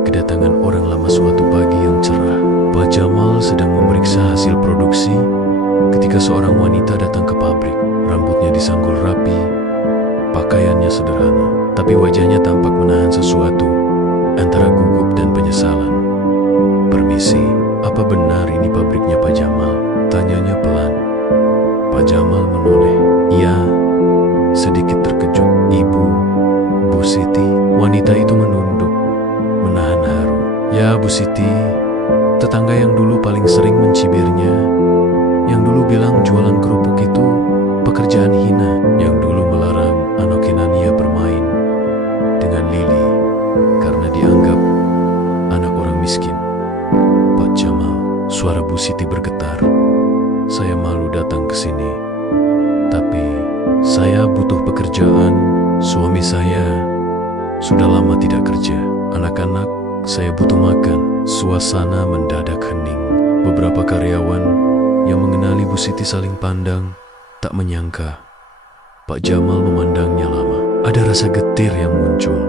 Kedatangan orang lama suatu pagi yang cerah. Pak Jamal sedang memeriksa hasil produksi ketika seorang wanita datang ke pabrik. Rambutnya disanggul rapi, pakaiannya sederhana, tapi wajahnya tampak menahan sesuatu antara gugup dan penyesalan. "Permisi, apa benar ini pabriknya Pak Jamal?" tanyanya pelan. Pak Jamal menoleh. "Iya," sedikit terkejut. "Ibu, Bu Siti." Wanita itu menunduk, menahan haru. "Ya, Bu Siti, tetangga yang dulu paling sering mencibirnya, yang dulu bilang jualan kerupuk itu pekerjaan hina, yang dulu melarang anak Kinania bermain dengan Lili karena dianggap anak orang miskin." "Pak Jamal," suara Bu Siti bergetar, "saya malu datang ke sini, tapi saya butuh pekerjaan. Suami saya sudah lama tidak kerja. Anak-anak saya butuh makan." Suasana mendadak hening. Beberapa karyawan yang mengenali Bu Siti saling pandang, tak menyangka Pak Jamal memandangnya lama. Ada rasa getir yang muncul.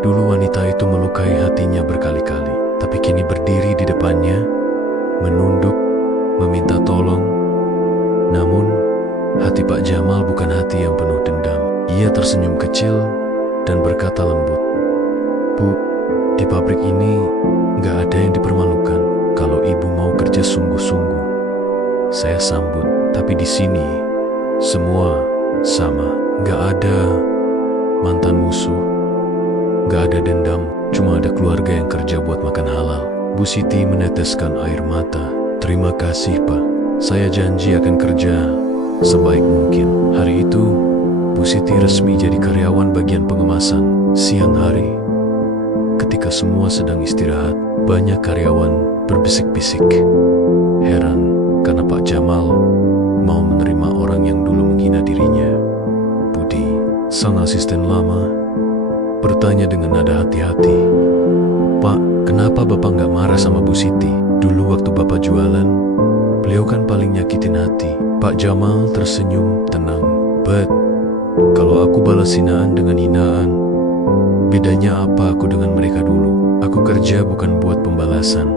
Dulu wanita itu melukai hatinya berkali-kali, tapi kini berdiri di depannya, menunduk, meminta tolong. Namun, hati Pak Jamal bukan hati yang penuh dendam. Ia tersenyum kecil dan berkata lembut, "Bu, di pabrik ini nggak ada yang dipermalukan. Kalau ibu mau kerja sungguh-sungguh, saya sambut. Tapi di sini, semua sama. Nggak ada mantan musuh, nggak ada dendam. Cuma ada keluarga yang kerja buat makan halal." Bu Siti meneteskan air mata. "Terima kasih, Pak. Saya janji akan kerja sebaik mungkin." Hari itu, Bu Siti resmi jadi karyawan bagian pengemasan. Siang hari, ketika semua sedang istirahat, banyak karyawan berbisik-bisik, heran karena Pak Jamal mau menerima orang yang dulu menghina dirinya. Budi, sang asisten lama, bertanya dengan nada hati-hati, "Pak, kenapa Bapak nggak marah sama Bu Siti? Dulu waktu Bapak jualan, beliau kan paling nyakitin hati." Pak Jamal tersenyum tenang. "Bet, kalau aku balas hinaan dengan hinaan, bedanya apa aku dengan mereka dulu? Aku kerja bukan buat pembalasan,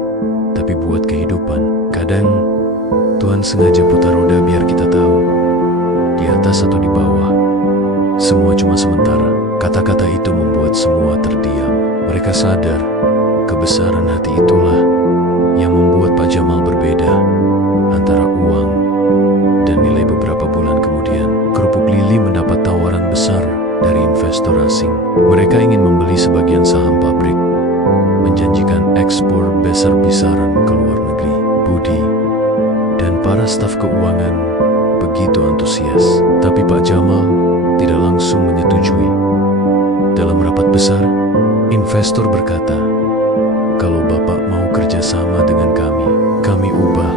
tapi buat kehidupan. Kadang Tuhan sengaja putar roda biar kita tahu, di atas atau di bawah, semua cuma sementara." Kata-kata itu membuat semua terdiam. Mereka sadar, kebesaran hati itulah yang membuat Pak Jamal berbeda antara uang dan nilai. Beberapa bulan kemudian, kerupuk Lili mendapat tawaran besar dari investor asing. Mereka ingin membeli sebagian saham pabrik, menjanjikan liburan ke luar negeri. Budi dan para staf keuangan begitu antusias. Tapi Pak Jamal tidak langsung menyetujui. Dalam rapat besar, investor berkata, "Kalau Bapak mau kerjasama dengan kami ubah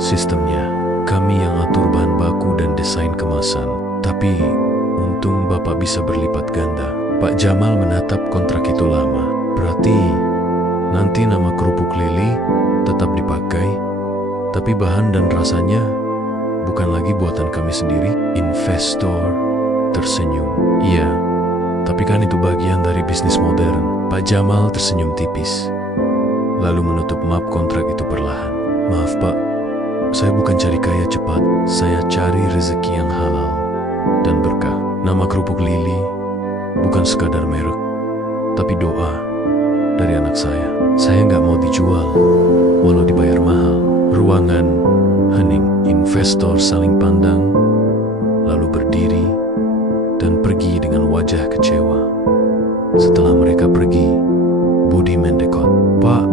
sistemnya. Kami yang atur bahan baku dan desain kemasan. Tapi untung Bapak bisa berlipat ganda." Pak Jamal menatap kontrak itu lama. "Berarti nanti nama kerupuk Lili tetap dipakai, tapi bahan dan rasanya bukan lagi buatan kami sendiri?" Investor tersenyum. "Iya, tapi kan itu bagian dari bisnis modern." Pak Jamal tersenyum tipis, lalu menutup map kontrak itu perlahan. "Maaf Pak, saya bukan cari kaya cepat. Saya cari rezeki yang halal dan berkah. Nama kerupuk Lili bukan sekadar merek, tapi doa dari anak saya. Saya nggak mau dijual, walau dibayar mahal." Ruangan hening. Investor saling pandang, lalu berdiri dan pergi dengan wajah kecewa. Setelah mereka pergi, Budi mendekot. "Pak,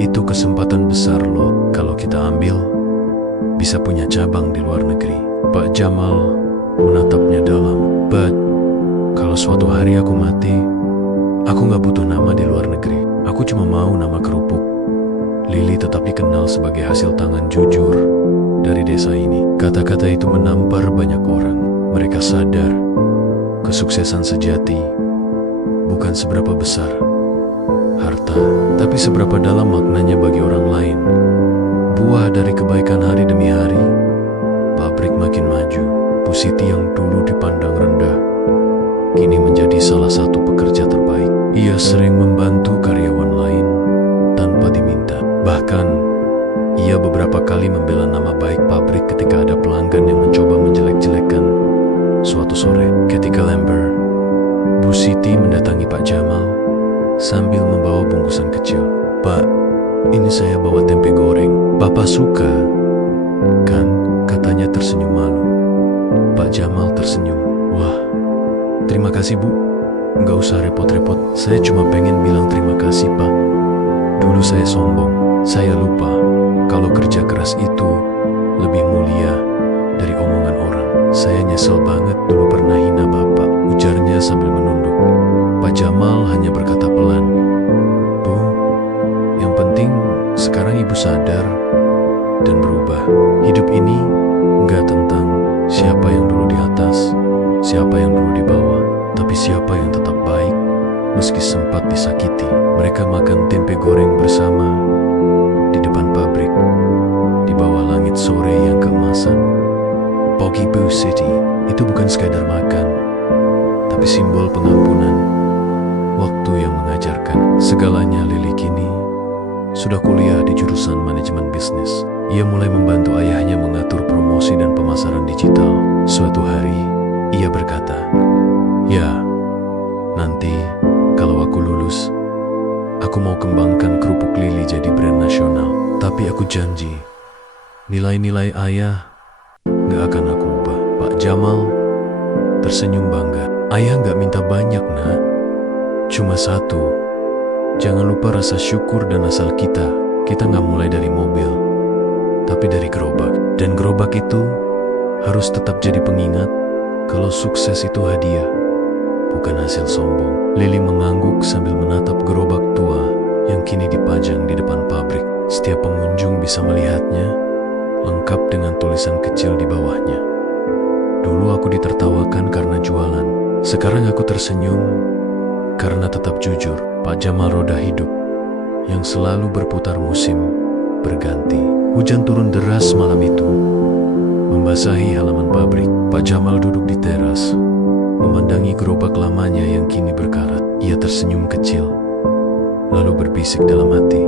itu kesempatan besar loh. Kalau kita ambil, bisa punya cabang di luar negeri." Pak Jamal menatapnya dalam. "But, kalau suatu hari aku mati, aku gak butuh nama di luar negeri. Aku cuma mau nama kerupuk Lili tetap dikenal sebagai hasil tangan jujur dari desa ini." Kata-kata itu menampar banyak orang. Mereka sadar kesuksesan sejati bukan seberapa besar harta, tapi seberapa dalam maknanya bagi orang lain. Buah dari kebaikan hari demi hari, pabrik makin maju. Bu Siti yang dulu dipandang rendah, kini menjadi salah satu pekerja terbaik. Ia sering membantu karyawan lain tanpa diminta. Bahkan, ia beberapa kali membela nama baik pabrik ketika ada pelanggan yang mencoba menjelek-jelekan. Suatu sore, ketika lembar, Bu Siti mendatangi Pak Jamal sambil membawa bungkusan kecil. "Pak, ini saya bawa tempe goreng. Bapak suka kan?" katanya tersenyum malu. Pak Jamal tersenyum. "Wah, terima kasih Bu. Nggak usah repot-repot. Saya cuma pengen bilang terima kasih Pak. Dulu saya sombong. Saya lupa kalau kerja keras itu lebih mulia dari omongan orang. Saya nyesel banget dulu pernah hina Bapak," ujarnya sambil menunduk. Pak Jamal hanya berkata pelan, "Bu, yang penting sekarang Ibu sadar dan berubah. Hidup ini nggak tentang siapa yang dulu di atas, siapa yang dulu di bawah, tapi siapa yang tetap baik meski sempat disakiti." Mereka makan tempe goreng bersama di depan pabrik, di bawah langit sore yang keemasan. Bagi Bu Siti, itu bukan sekadar makan, tapi simbol pengampunan. Waktu yang mengajarkan segalanya. Lili kini sudah kuliah di jurusan manajemen bisnis. Ia mulai membantu ayahnya mengatur promosi dan pemasaran digital. Suatu hari, ia berkata, "Ya, nanti kalau aku lulus, aku mau kembangkan kerupuk Lili jadi brand nasional. Tapi aku janji, nilai-nilai ayah gak akan aku ubah." Pak Jamal tersenyum bangga. "Ayah gak minta banyak nak, cuma satu. Jangan lupa rasa syukur dan asal kita. Kita gak mulai dari mobil, tapi dari gerobak. Dan gerobak itu harus tetap jadi pengingat kalau sukses itu hadiah, bukan hasil sombong." Lili mengangguk sambil menatap gerobak tua yang kini dipajang di depan pabrik. Setiap pengunjung bisa melihatnya, lengkap dengan tulisan kecil di bawahnya. "Dulu aku ditertawakan karena jualan. Sekarang aku tersenyum karena tetap jujur." Pak Jamal roda hidup yang selalu berputar musim berganti. Hujan turun deras malam itu, membasahi halaman pabrik. Pak Jamal duduk di teras, memandangi gerobak lamanya yang kini berkarat. Ia tersenyum kecil, lalu berbisik dalam hati,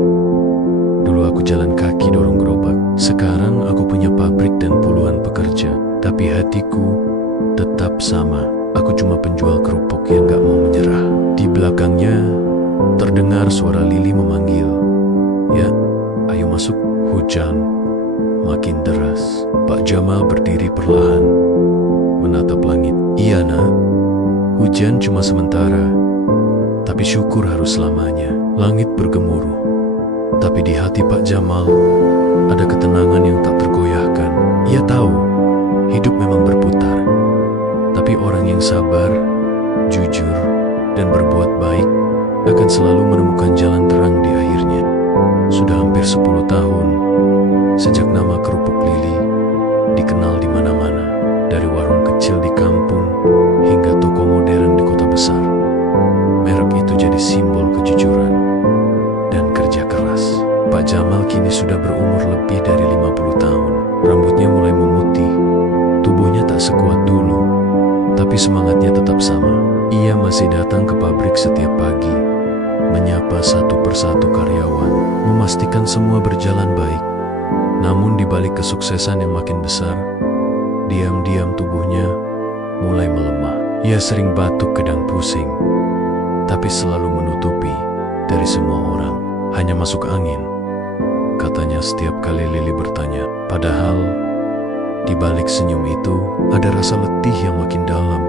"Dulu aku jalan kaki dorong gerobak. Sekarang aku punya pabrik dan puluhan pekerja. Tapi hatiku tetap sama. Aku cuma penjual kerupuk yang gak mau menyerah." Di belakangnya terdengar suara Lili memanggil, "Ya, ayo masuk." Hujan makin deras. Pak Jamal berdiri perlahan, menatap langit. "Iya nak, hujan cuma sementara, tapi syukur harus selamanya." Langit bergemuruh, Tapi di hati Pak Jamal ada ketenangan yang tak tergoyahkan. Ia tahu hidup memang berputar, tapi orang yang sabar, jujur, dan berbuat baik akan selalu menemukan jalan terang di akhirnya. Sudah hampir 10 tahun sejak nama kerupuk Lili dikenal di mana-mana, dari warung kecil di kampung hingga toko modern di kota besar. Merek itu jadi simbol kejujuran dan kerja keras. Pak Jamal kini sudah berumur lebih dari 50 tahun. Rambutnya mulai memutih, tubuhnya tak sekuat dulu, tapi semangatnya tetap sama. Ia masih datang ke pabrik setiap pagi, menyapa satu persatu karyawan, memastikan semua berjalan baik. Namun di balik kesuksesan yang makin besar, diam-diam tubuhnya mulai melemah. Ia sering batuk, kadang pusing, tapi selalu menutupi dari semua orang. Hanya masuk angin, katanya setiap kali Lili bertanya. Padahal di balik senyum itu ada rasa letih yang makin dalam.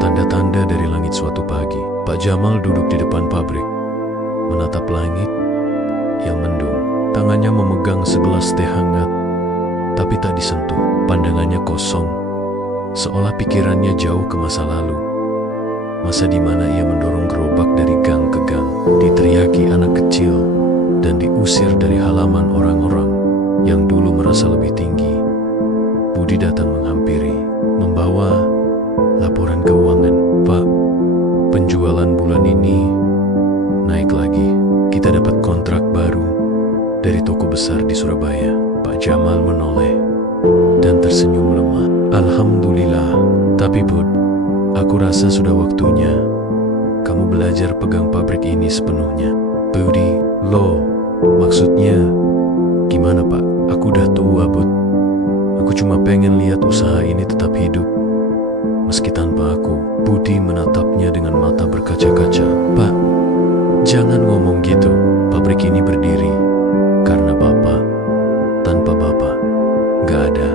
Tanda-tanda dari langit suatu pagi. Pak Jamal duduk di depan pabrik, menatap langit yang mendung. Tangannya memegang segelas teh hangat, tapi tak disentuh. Pandangannya kosong, seolah pikirannya jauh ke masa lalu. Masa di mana ia mendorong gerobak dari gang ke gang, diteriaki anak kecil, dan diusir dari halaman orang-orang yang dulu merasa lebih tinggi. Budi datang menghampiri, membawa laporan keuangan. Pak, penjualan bulan ini naik lagi. Kita dapat kontrak baru dari toko besar di Surabaya. Pak Jamal menoleh dan tersenyum lemah. Alhamdulillah. Tapi Bud, aku rasa sudah waktunya kamu belajar pegang pabrik ini sepenuhnya. Budi, loh, maksudnya gimana Pak? Aku udah tua Bud. Aku cuma pengen lihat usaha ini tetap hidup meski tanpa aku. Budi menatapnya dengan mata berkaca-kaca. Pak, jangan ngomong gitu. Pabrik ini berdiri karena Bapak. Tanpa Bapak, gak ada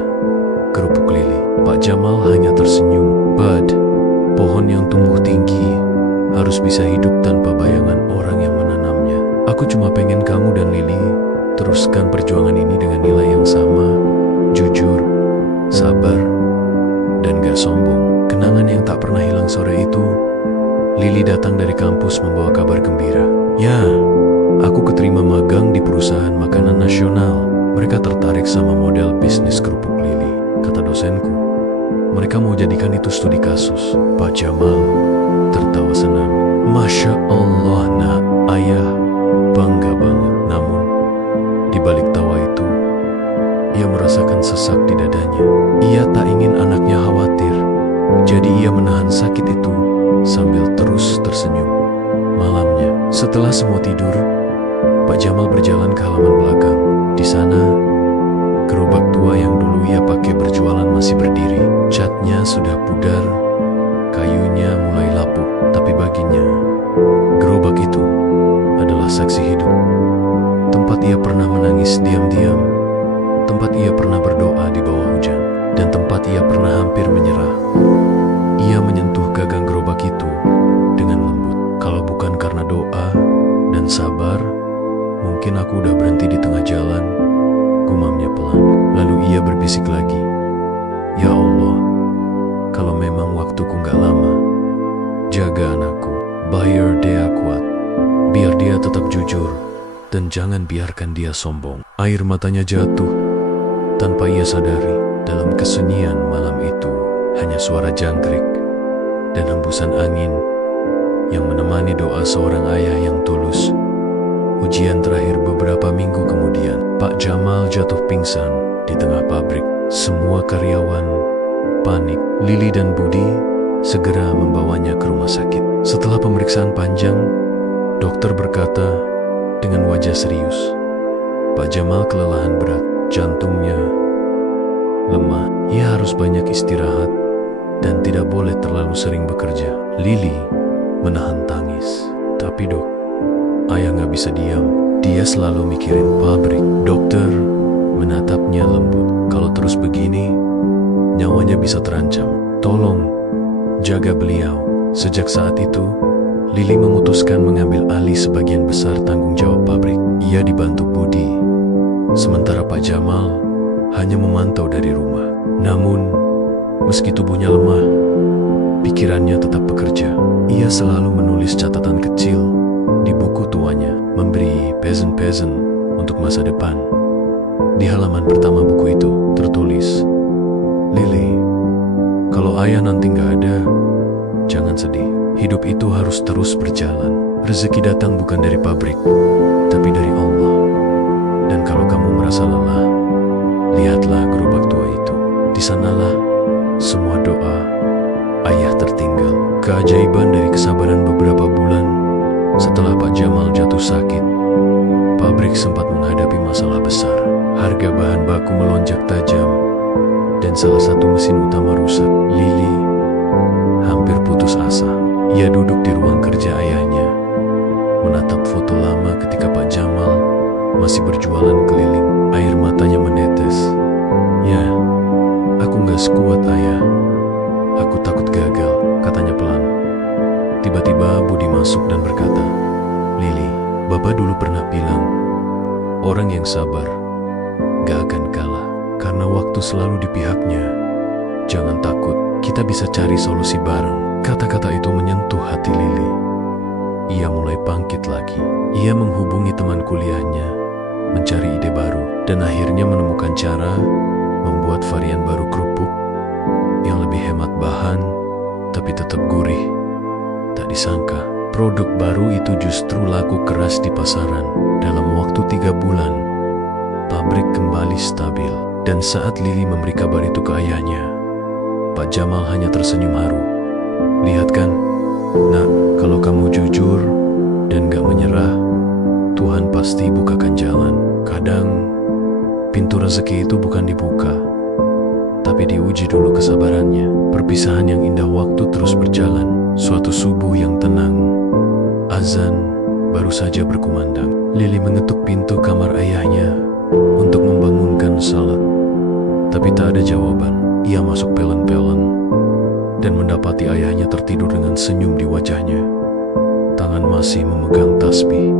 kerupuk Lili. Pak Jamal hanya tersenyum. Bud, pohon yang tumbuh tinggi harus bisa hidup tanpa bayangan orang yang menanamnya. Aku cuma pengen kamu dan Lili teruskan perjuangan ini dengan nilai yang sama, jujur, sabar, dan gak sombong. Kenangan yang tak pernah hilang sore itu, Lili datang dari kampus membawa kabar gembira. Ya, aku keterima magang di perusahaan makanan nasional. Mereka tertarik sama model bisnis kerupuk Lili. Kata dosenku, mereka mau jadikan itu studi kasus. Pak Jamal tertawa senang. Masya Allah nak, ayah bangga banget. Namun, di balik tawa itu, ia merasakan sesak di dadanya. Ia tak ingin anaknya khawatir, jadi ia menahan sakit itu sambil terus tersenyum. Malamnya, setelah semua tidur, Pak Jamal berjalan ke halaman belakang. Di sana, gerobak tua yang dulu ia pakai berjualan masih berdiri. Catnya sudah pudar, kayunya mulai lapuk, tapi baginya, gerobak itu adalah saksi hidup. Tempat ia pernah menangis diam-diam, tempat ia pernah berdoa di bawah hujan, dan tempat ia pernah hampir menyerah. Ia menyentuh gagang gerobak itu dengan lembut. Kalau bukan karena doa dan sabar, mungkin aku udah berhenti di tengah jalan, gumamnya pelan. Lalu ia berbisik lagi, Ya Allah, kalau memang waktuku gak lama, jaga anakku, biar dia kuat, biar dia tetap jujur, dan jangan biarkan dia sombong. Air matanya jatuh tanpa ia sadari. Dalam kesunyian malam itu, hanya suara jangkrik dan hembusan angin yang menemani doa seorang ayah yang tulus. Ujian terakhir beberapa minggu kemudian, Pak Jamal jatuh pingsan di tengah pabrik. Semua karyawan panik. Lili dan Budi segera membawanya ke rumah sakit. Setelah pemeriksaan panjang, dokter berkata dengan wajah serius, Pak Jamal kelelahan berat, jantungnya lemah. Ia harus banyak istirahat dan tidak boleh terlalu sering bekerja. Lili menahan tangis. Tapi dok, ayah gak bisa diam. Dia selalu mikirin pabrik. Dokter menatapnya lembut. Kalau terus begini, nyawanya bisa terancam. Tolong jaga beliau. Sejak saat itu, Lili memutuskan mengambil alih sebagian besar tanggung jawab pabrik. Ia dibantu Budi, sementara Pak Jamal hanya memantau dari rumah. Namun, meski tubuhnya lemah, pikirannya tetap bekerja. Ia selalu menulis catatan kecil di buku tuanya, memberi pesan-pesan untuk masa depan. Di halaman pertama buku itu tertulis, "Lili, kalau ayah nanti nggak ada, jangan sedih. Hidup itu harus terus berjalan. Rezeki datang bukan dari pabrik, tapi dari Allah. Dan kalau kamu merasa lelah, lihatlah gerobak tua itu. Di sanalah semua doa ayah tertinggal." Keajaiban dari kesabaran beberapa bulan setelah Pak Jamal jatuh sakit, pabrik sempat menghadapi masalah besar. Harga bahan baku melonjak tajam, dan salah satu mesin utama rusak. Lili hampir putus asa. Ia duduk di ruang kerja ayahnya, menatap foto lama ketika Pak Jamal masih berjualan keliling. Air matanya menetes. "Ya, aku gak sekuat ayah. Aku takut gagal," katanya pelan. Tiba-tiba Budi masuk dan berkata, "Lili, Bapak dulu pernah bilang, orang yang sabar gak akan kalah, karena waktu selalu di pihaknya. Jangan takut, kita bisa cari solusi bareng." Kata-kata itu menyentuh hati Lili. Ia mulai bangkit lagi. Ia menghubungi teman kuliahnya, mencari ide baru, dan akhirnya menemukan cara membuat varian baru kerupuk yang lebih hemat bahan, tapi tetap gurih. Tak disangka, produk baru itu justru laku keras di pasaran. Dalam waktu 3 bulan, pabrik kembali stabil. Dan saat Lili memberi kabar itu ke ayahnya, Pak Jamal hanya tersenyum haru. "Lihat kan, Nak, kalau kamu jujur dan gak menyerah, Tuhan pasti bukakan jalan. Kadang, pintu rezeki itu bukan dibuka, tapi diuji dulu kesabarannya." Perpisahan yang indah waktu terus berjalan. Suatu subuh yang tenang, azan baru saja berkumandang. Lili mengetuk pintu kamar ayahnya untuk membangunkan salat. Tapi tak ada jawaban. Ia masuk pelan-pelan dan mendapati ayahnya tertidur dengan senyum di wajahnya. Tangan masih memegang tasbih.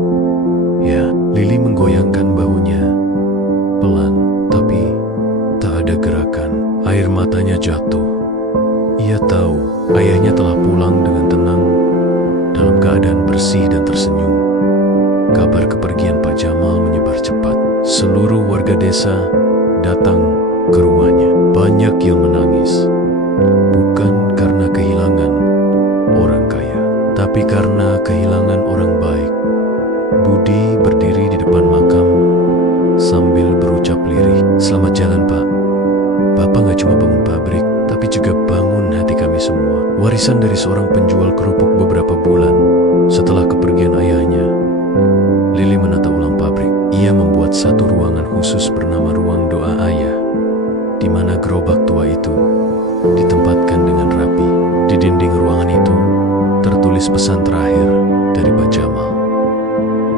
Ya, Lili menggoyangkan bahunya pelan, tapi tak ada gerakan. Air matanya jatuh. Ia tahu ayahnya telah pulang dengan tenang, dalam keadaan bersih dan tersenyum. Kabar kepergian Pak Jamal menyebar cepat. Seluruh warga desa datang ke rumahnya. Banyak yang menangis, bukan karena kehilangan orang kaya, tapi karena kehilangan orang baik. Budi berdiri di depan makam sambil berucap lirih, "Selamat jalan, Pak. Bapak gak cuma bangun pabrik, tapi juga bangun hati kami semua." Warisan dari seorang penjual kerupuk beberapa bulan setelah kepergian ayahnya, Lili menata ulang pabrik. Ia membuat satu ruangan khusus bernama Ruang Doa Ayah, di mana gerobak tua itu ditempatkan dengan rapi. Di dinding ruangan itu tertulis pesan terakhir dari Pak Jamal.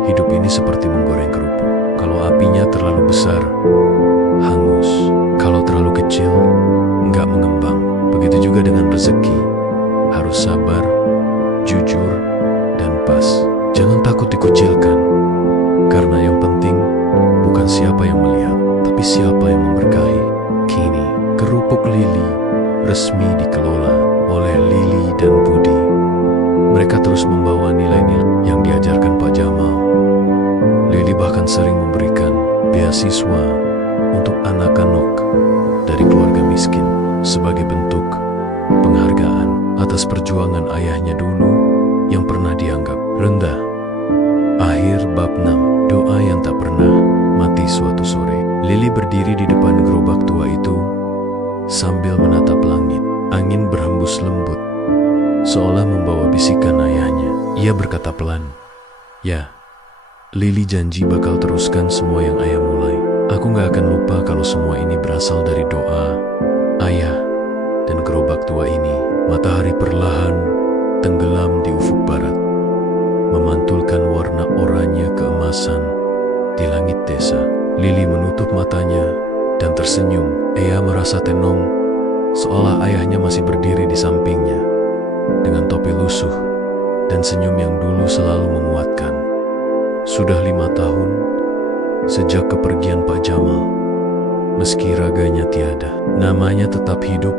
"Hidup ini seperti menggoreng kerupuk. Kalau apinya terlalu besar, hangus. Kalau terlalu kecil, enggak mengembang. Begitu juga dengan rezeki. Harus sabar, jujur, dan pas. Jangan takut dikucilkan, karena yang penting bukan siapa yang melihat, tapi siapa yang memberkahi." Kini, kerupuk Lili resmi dikelola oleh Lili dan Budi. Mereka terus membawa nilai-nilai yang diajarkan Pak Jamal. Lili bahkan sering memberikan beasiswa untuk anak-anak dari keluarga miskin sebagai bentuk penghargaan atas perjuangan ayahnya dulu yang pernah dianggap rendah. Akhir bab 6. Doa yang tak pernah mati. Suatu sore, Lili berdiri di depan gerobak tua itu sambil menatap langit. Angin berhembus lembut, seolah membawa bisikan ayahnya. Ia berkata pelan, "Ya, Lili janji bakal teruskan semua yang ayah mulai. Aku gak akan lupa kalau semua ini berasal dari doa ayah dan gerobak tua ini." Matahari perlahan tenggelam di ufuk barat, memantulkan warna oranye keemasan di langit desa. Lili menutup matanya dan tersenyum. Ia merasa tenang, seolah ayahnya masih berdiri di sampingnya, dengan topi lusuh dan senyum yang dulu selalu menguatkan. Sudah 5 tahun sejak kepergian Pak Jamal. Meski raganya tiada, namanya tetap hidup,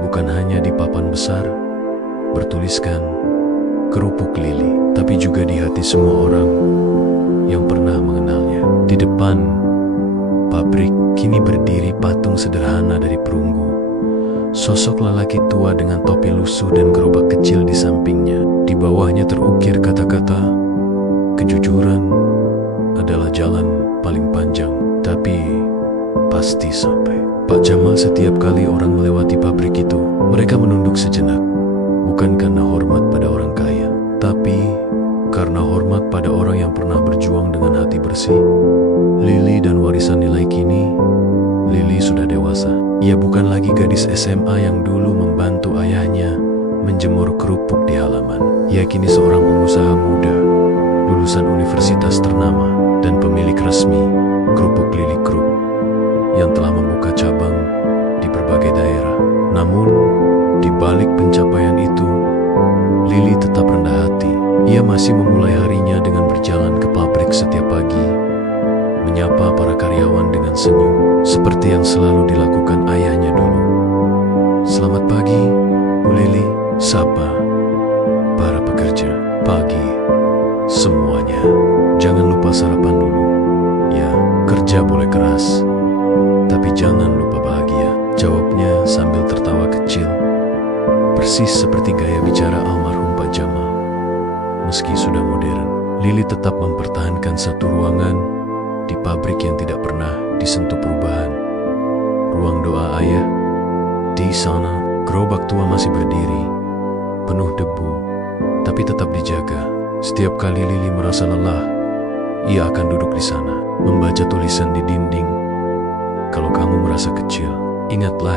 bukan hanya di papan besar bertuliskan Kerupuk Lili, tapi juga di hati semua orang yang pernah mengenalnya. Di depan pabrik kini berdiri patung sederhana dari perunggu. Sosok lelaki tua dengan topi lusuh dan gerobak kecil di sampingnya. Di bawahnya terukir kata-kata, kejujuran adalah jalan paling panjang, tapi pasti sampai. Pak Jamal, setiap kali orang melewati pabrik itu, mereka menunduk sejenak. Bukan karena hormat pada orang kaya, tapi karena hormat pada orang yang pernah berjuang dengan hati bersih. Lili dan warisan nilai kini, Lili sudah dewasa. Ia bukan lagi gadis SMA yang dulu membantu ayahnya menjemur kerupuk di halaman. Ia kini seorang pengusaha muda, lulusan universitas ternama, dan pemilik resmi Kerupuk Lili Group yang telah membuka cabang di berbagai daerah. Namun, di balik pencapaian itu, Lili tetap rendah hati. Ia masih memulai harinya dengan berjalan ke pabrik setiap pagi, menyapa para karyawan dengan senyum, seperti yang selalu dilakukan ayahnya dulu. Selamat pagi, Bu Lili, sapa para pekerja. Pagi semuanya. Jangan lupa sarapan dulu. Ya, kerja boleh keras, tapi jangan lupa bahagia, jawabnya sambil tertawa kecil. Persis seperti gaya bicara almarhum Pak Jamal. Meski sudah modern, Lili tetap mempertahankan satu ruangan di pabrik yang tidak pernah disentuh perubahan. Ruang doa ayah. Di sana, gerobak tua masih berdiri, penuh debu, tapi tetap dijaga. Setiap kali Lili merasa lelah, ia akan duduk di sana, membaca tulisan di dinding. Kalau kamu merasa kecil, ingatlah,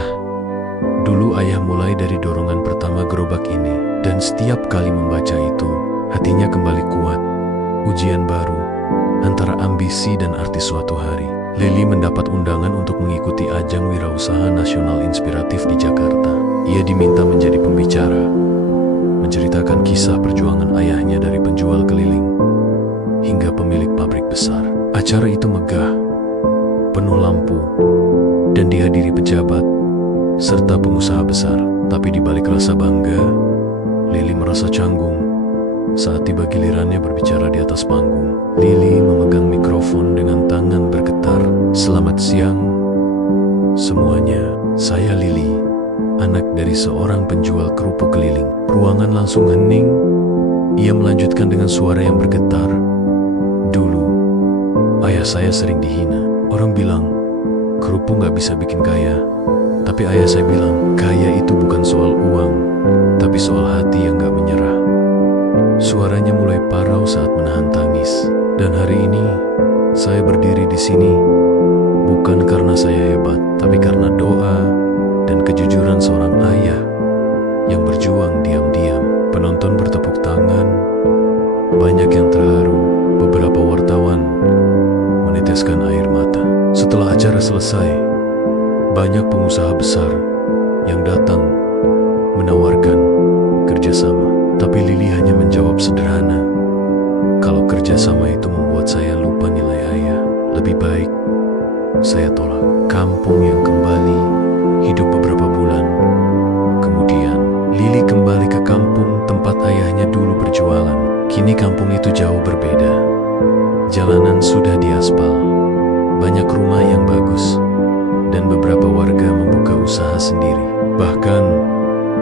dulu ayah mulai dari dorongan pertama gerobak ini, dan setiap kali membaca itu, hatinya kembali kuat. Ujian baru antara ambisi dan arti suatu hari. Lili mendapat undangan untuk mengikuti ajang wirausaha nasional inspiratif di Jakarta. Ia diminta menjadi pembicara, menceritakan kisah perjuangan ayahnya dari penjual keliling hingga pemilik pabrik besar. Acara itu megah, penuh lampu, dan dihadiri pejabat serta pengusaha besar. Tapi di balik rasa bangga, Lili merasa canggung saat tiba gilirannya berbicara di atas panggung. Lili memegang mikrofon dengan tangan bergetar. Selamat siang semuanya, saya Lili, anak dari seorang penjual kerupuk keliling. Ruangan langsung hening. Ia melanjutkan dengan suara yang bergetar. Dulu, ayah saya sering dihina. Orang bilang, kerupuk gak bisa bikin kaya. Tapi ayah saya bilang, kaya itu bukan soal uang, tapi soal hati yang gak menyerah. Suaranya mulai parau saat menahan tangis. Dan hari ini, saya berdiri di sini bukan karena saya hebat, tapi karena doa dan kejujuran seorang ayah yang berjuang diam-diam. Penonton bertepuk tangan, banyak yang terharu, beberapa wartawan meneteskan air mata. Setelah acara selesai, banyak pengusaha besar yang datang menawarkan kerjasama. Tapi Lili hanya menjawab sederhana, kalau kerjasama itu membuat saya lupa nilai ayah, lebih baik saya tolak. Kampung yang kembali hidup beberapa bulan kemudian, Lili kembali ke kampung tempat ayahnya dulu berjualan. Kini kampung itu jauh berbeda. Jalanan sudah diaspal, banyak rumah yang bagus, dan beberapa warga membuka usaha sendiri. Bahkan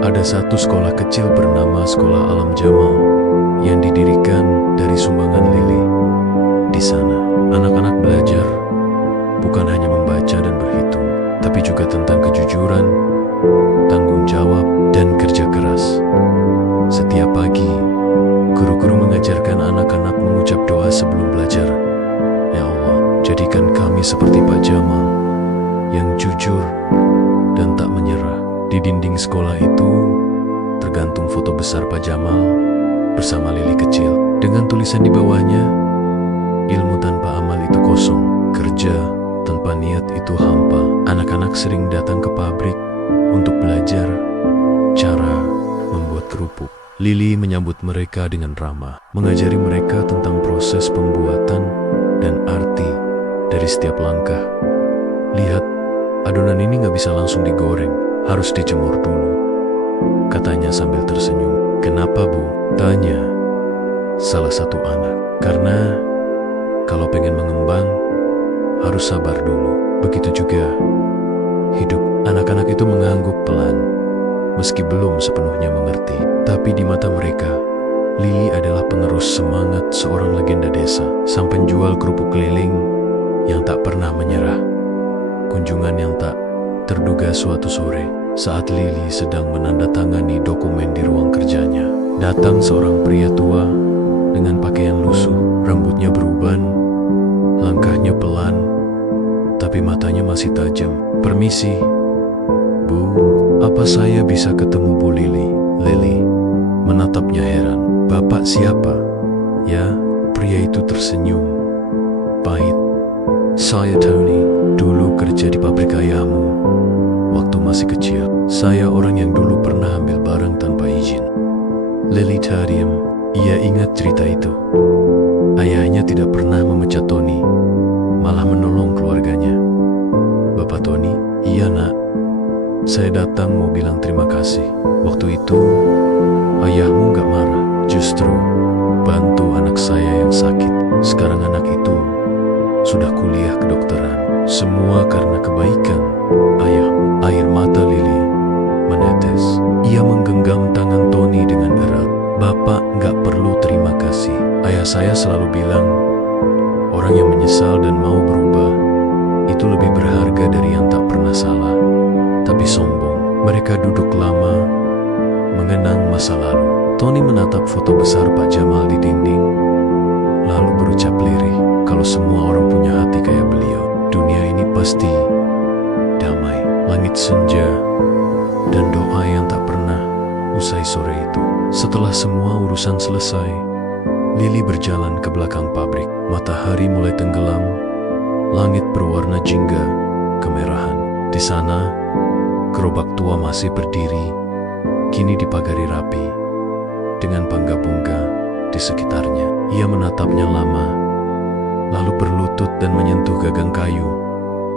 ada satu sekolah kecil bernama Sekolah Alam Jamal yang didirikan dari sumbangan Lili. Di sana, anak-anak belajar bukan hanya membaca dan berhitung, tapi juga tentang kejujuran, tanggung jawab, dan kerja keras. Setiap pagi, guru-guru mengajarkan anak-anak mengucap doa sebelum belajar. Ya Allah, jadikan kami seperti Pak Jamal yang jujur dan tak menyerah. Di dinding sekolah itu tergantung foto besar Pak Jamal bersama Lili kecil dengan tulisan di bawahnya, ilmu tanpa amal itu kosong, kerja tanpa niat itu hampa. Anak-anak sering datang ke pabrik untuk belajar cara membuat kerupuk. Lili menyambut mereka dengan ramah, mengajari mereka tentang proses pembuatan dan arti dari setiap langkah. Lihat, adonan ini gak bisa langsung digoreng, harus dijemur dulu, katanya sambil tersenyum. Kenapa, Bu? Tanya salah satu anak. Karena kalau pengen mengembang, harus sabar dulu. Begitu juga hidup. Anak-anak itu mengangguk pelan, meski belum sepenuhnya mengerti. Tapi di mata mereka, Lili adalah penerus semangat seorang legenda desa, sang penjual kerupuk keliling yang tak pernah menyerah. Kunjungan yang tak terduga suatu sore, saat Lili sedang menandatangani dokumen di ruang kerjanya, datang seorang pria tua dengan pakaian lusuh, rambutnya beruban, langkahnya pelan, tapi matanya masih tajam. Permisi, Bu, apa saya bisa ketemu Bu Lili? Lili menatapnya heran. Bapak siapa? Ya, pria itu tersenyum pahit. Saya Tony, dulu kerja di pabrik ayahmu waktu masih kecil. Saya orang yang dulu pernah ambil barang tanpa izin. Lili terdiam. Ia ingat cerita itu. Ayahnya tidak pernah memecat Tony, malah menolong keluarganya. Bapak Tony? Iya, Nak. Saya datang mau bilang terima kasih. Waktu itu, ayahmu gak marah. Justru bantu anak saya yang sakit. Sekarang anak itu sudah kuliah kedokteran. Semua karena kebaikan ayahmu. Air mata Lili menetes. Ia menggenggam tangan Tony dengan erat. Bapak gak perlu terima kasih. Ayah saya selalu bilang, orang yang menyesal dan mau berubah itu lebih berharga dari yang tak pernah salah, tapi sombong. Mereka duduk lama, mengenang masa lalu. Tony menatap foto besar Pak Jamal di dinding, lalu berucap lirih, kalau semua orang punya hati kayak beliau, dunia ini pasti damai. Langit senja dan doa yang tak pernah usai sore itu. Setelah semua urusan selesai, Lili berjalan ke belakang pabrik. Matahari mulai tenggelam, langit berwarna jingga kemerahan. Di sana, gerobak tua masih berdiri, kini dipagari rapi, dengan bangga-bangga di sekitarnya. Ia menatapnya lama, lalu berlutut dan menyentuh gagang kayu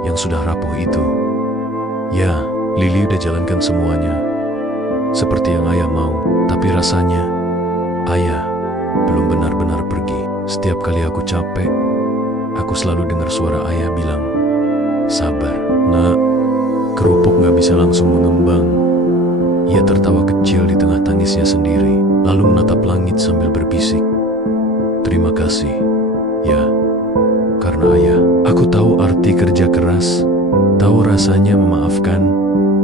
yang sudah rapuh itu. Ya, Lili udah jalankan semuanya, seperti yang ayah mau. Tapi rasanya, ayah belum benar-benar pergi. Setiap kali aku capek, aku selalu dengar suara ayah bilang, sabar, Nak, kerupuk gak bisa langsung mengembang. Ia tertawa kecil di tengah tangisnya sendiri, lalu menatap langit sambil berbisik, terima kasih, ya, karena ayah. Aku tahu arti kerja keras, tahu rasanya memaafkan,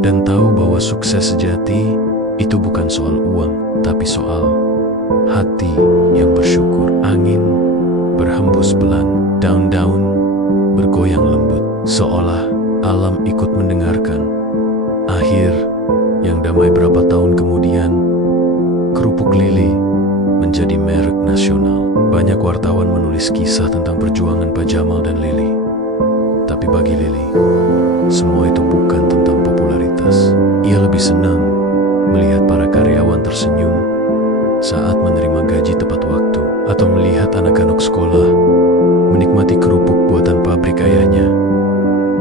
dan tahu bahwa sukses sejati itu bukan soal uang, tapi soal hati yang bersyukur. Angin berhembus pelan, daun-daun bergoyang lembut, seolah alam ikut mendengarkan. Akhir yang damai berapa tahun kemudian, kerupuk Lili menjadi merek nasional. Banyak wartawan menulis kisah tentang perjuangan Pak Jamal dan Lili. Tapi bagi Lili, semua itu bukan tentang popularitas. Ia lebih senang melihat para karyawan tersenyum saat menerima gaji tepat waktu, atau melihat anak-anak sekolah menikmati kerupuk buatan pabrik ayahnya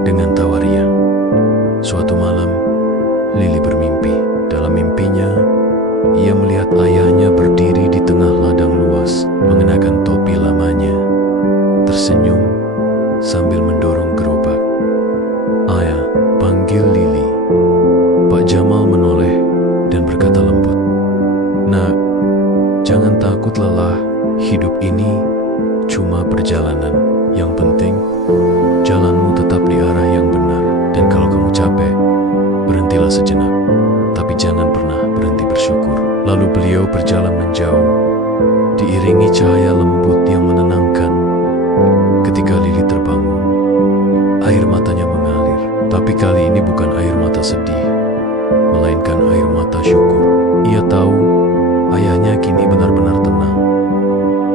dengan tawa riang. Suatu malam, Lili bermimpi. Dalam mimpinya, ia melihat ayahnya berdiri di tengah ladang luas, mengenakan topi lamanya, tersenyum sambil mendorong gerobak. Ayah, panggil Lili. Pak Jamal menoleh dan berkata lembut, Nak, jangan takut lelah. Hidup ini cuma perjalanan. Yang penting, jalanmu tetap di arah yang benar. Dan kalau kamu capek, berhentilah sejenak. Tapi jangan pernah berhenti bersyukur. Lalu beliau berjalan menjauh, diiringi cahaya lembut yang menenangkan. Ketika Lili terbangun, air matanya mengalir. Tapi kali ini bukan air mata sedih, melainkan air mata syukur. Ia tahu ayahnya kini benar-benar tenang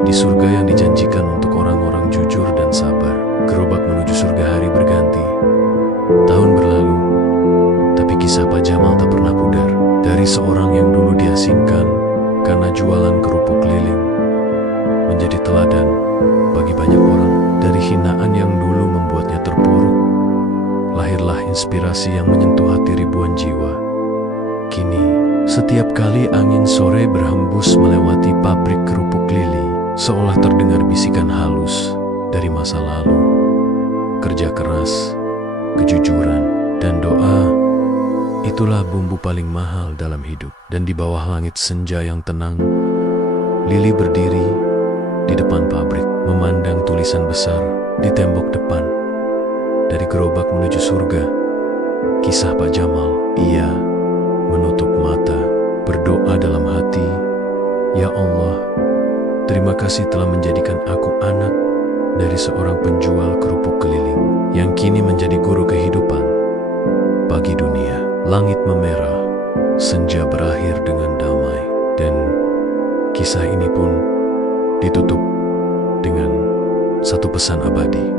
di surga yang dijanjikan untuk orang-orang jujur dan sabar. Gerobak menuju surga hari berganti. Tahun berlalu, tapi kisah Pak Jamal tak pernah pudar. Dari seorang yang dulu diasingkan, karena jualan kerupuk keliling menjadi teladan bagi banyak orang. Dari hinaan yang dulu membuatnya terpuruk, lahirlah inspirasi yang menyentuh hati ribuan jiwa. Kini, setiap kali angin sore berhembus melewati pabrik kerupuk Lili, seolah terdengar bisikan halus dari masa lalu. Kerja keras, kejujuran, dan doa, itulah bumbu paling mahal dalam hidup. Dan di bawah langit senja yang tenang, Lili berdiri di depan pabrik, memandang tulisan besar di tembok depan. Dari gerobak menuju surga, kisah Pak Jamal. Ia menutup mata, berdoa dalam hati, "Ya Allah, terima kasih telah menjadikan aku anak dari seorang penjual kerupuk keliling yang kini menjadi guru kehidupan bagi dunia." Langit memerah, senja berakhir dengan damai, dan kisah ini pun ditutup dengan satu pesan abadi.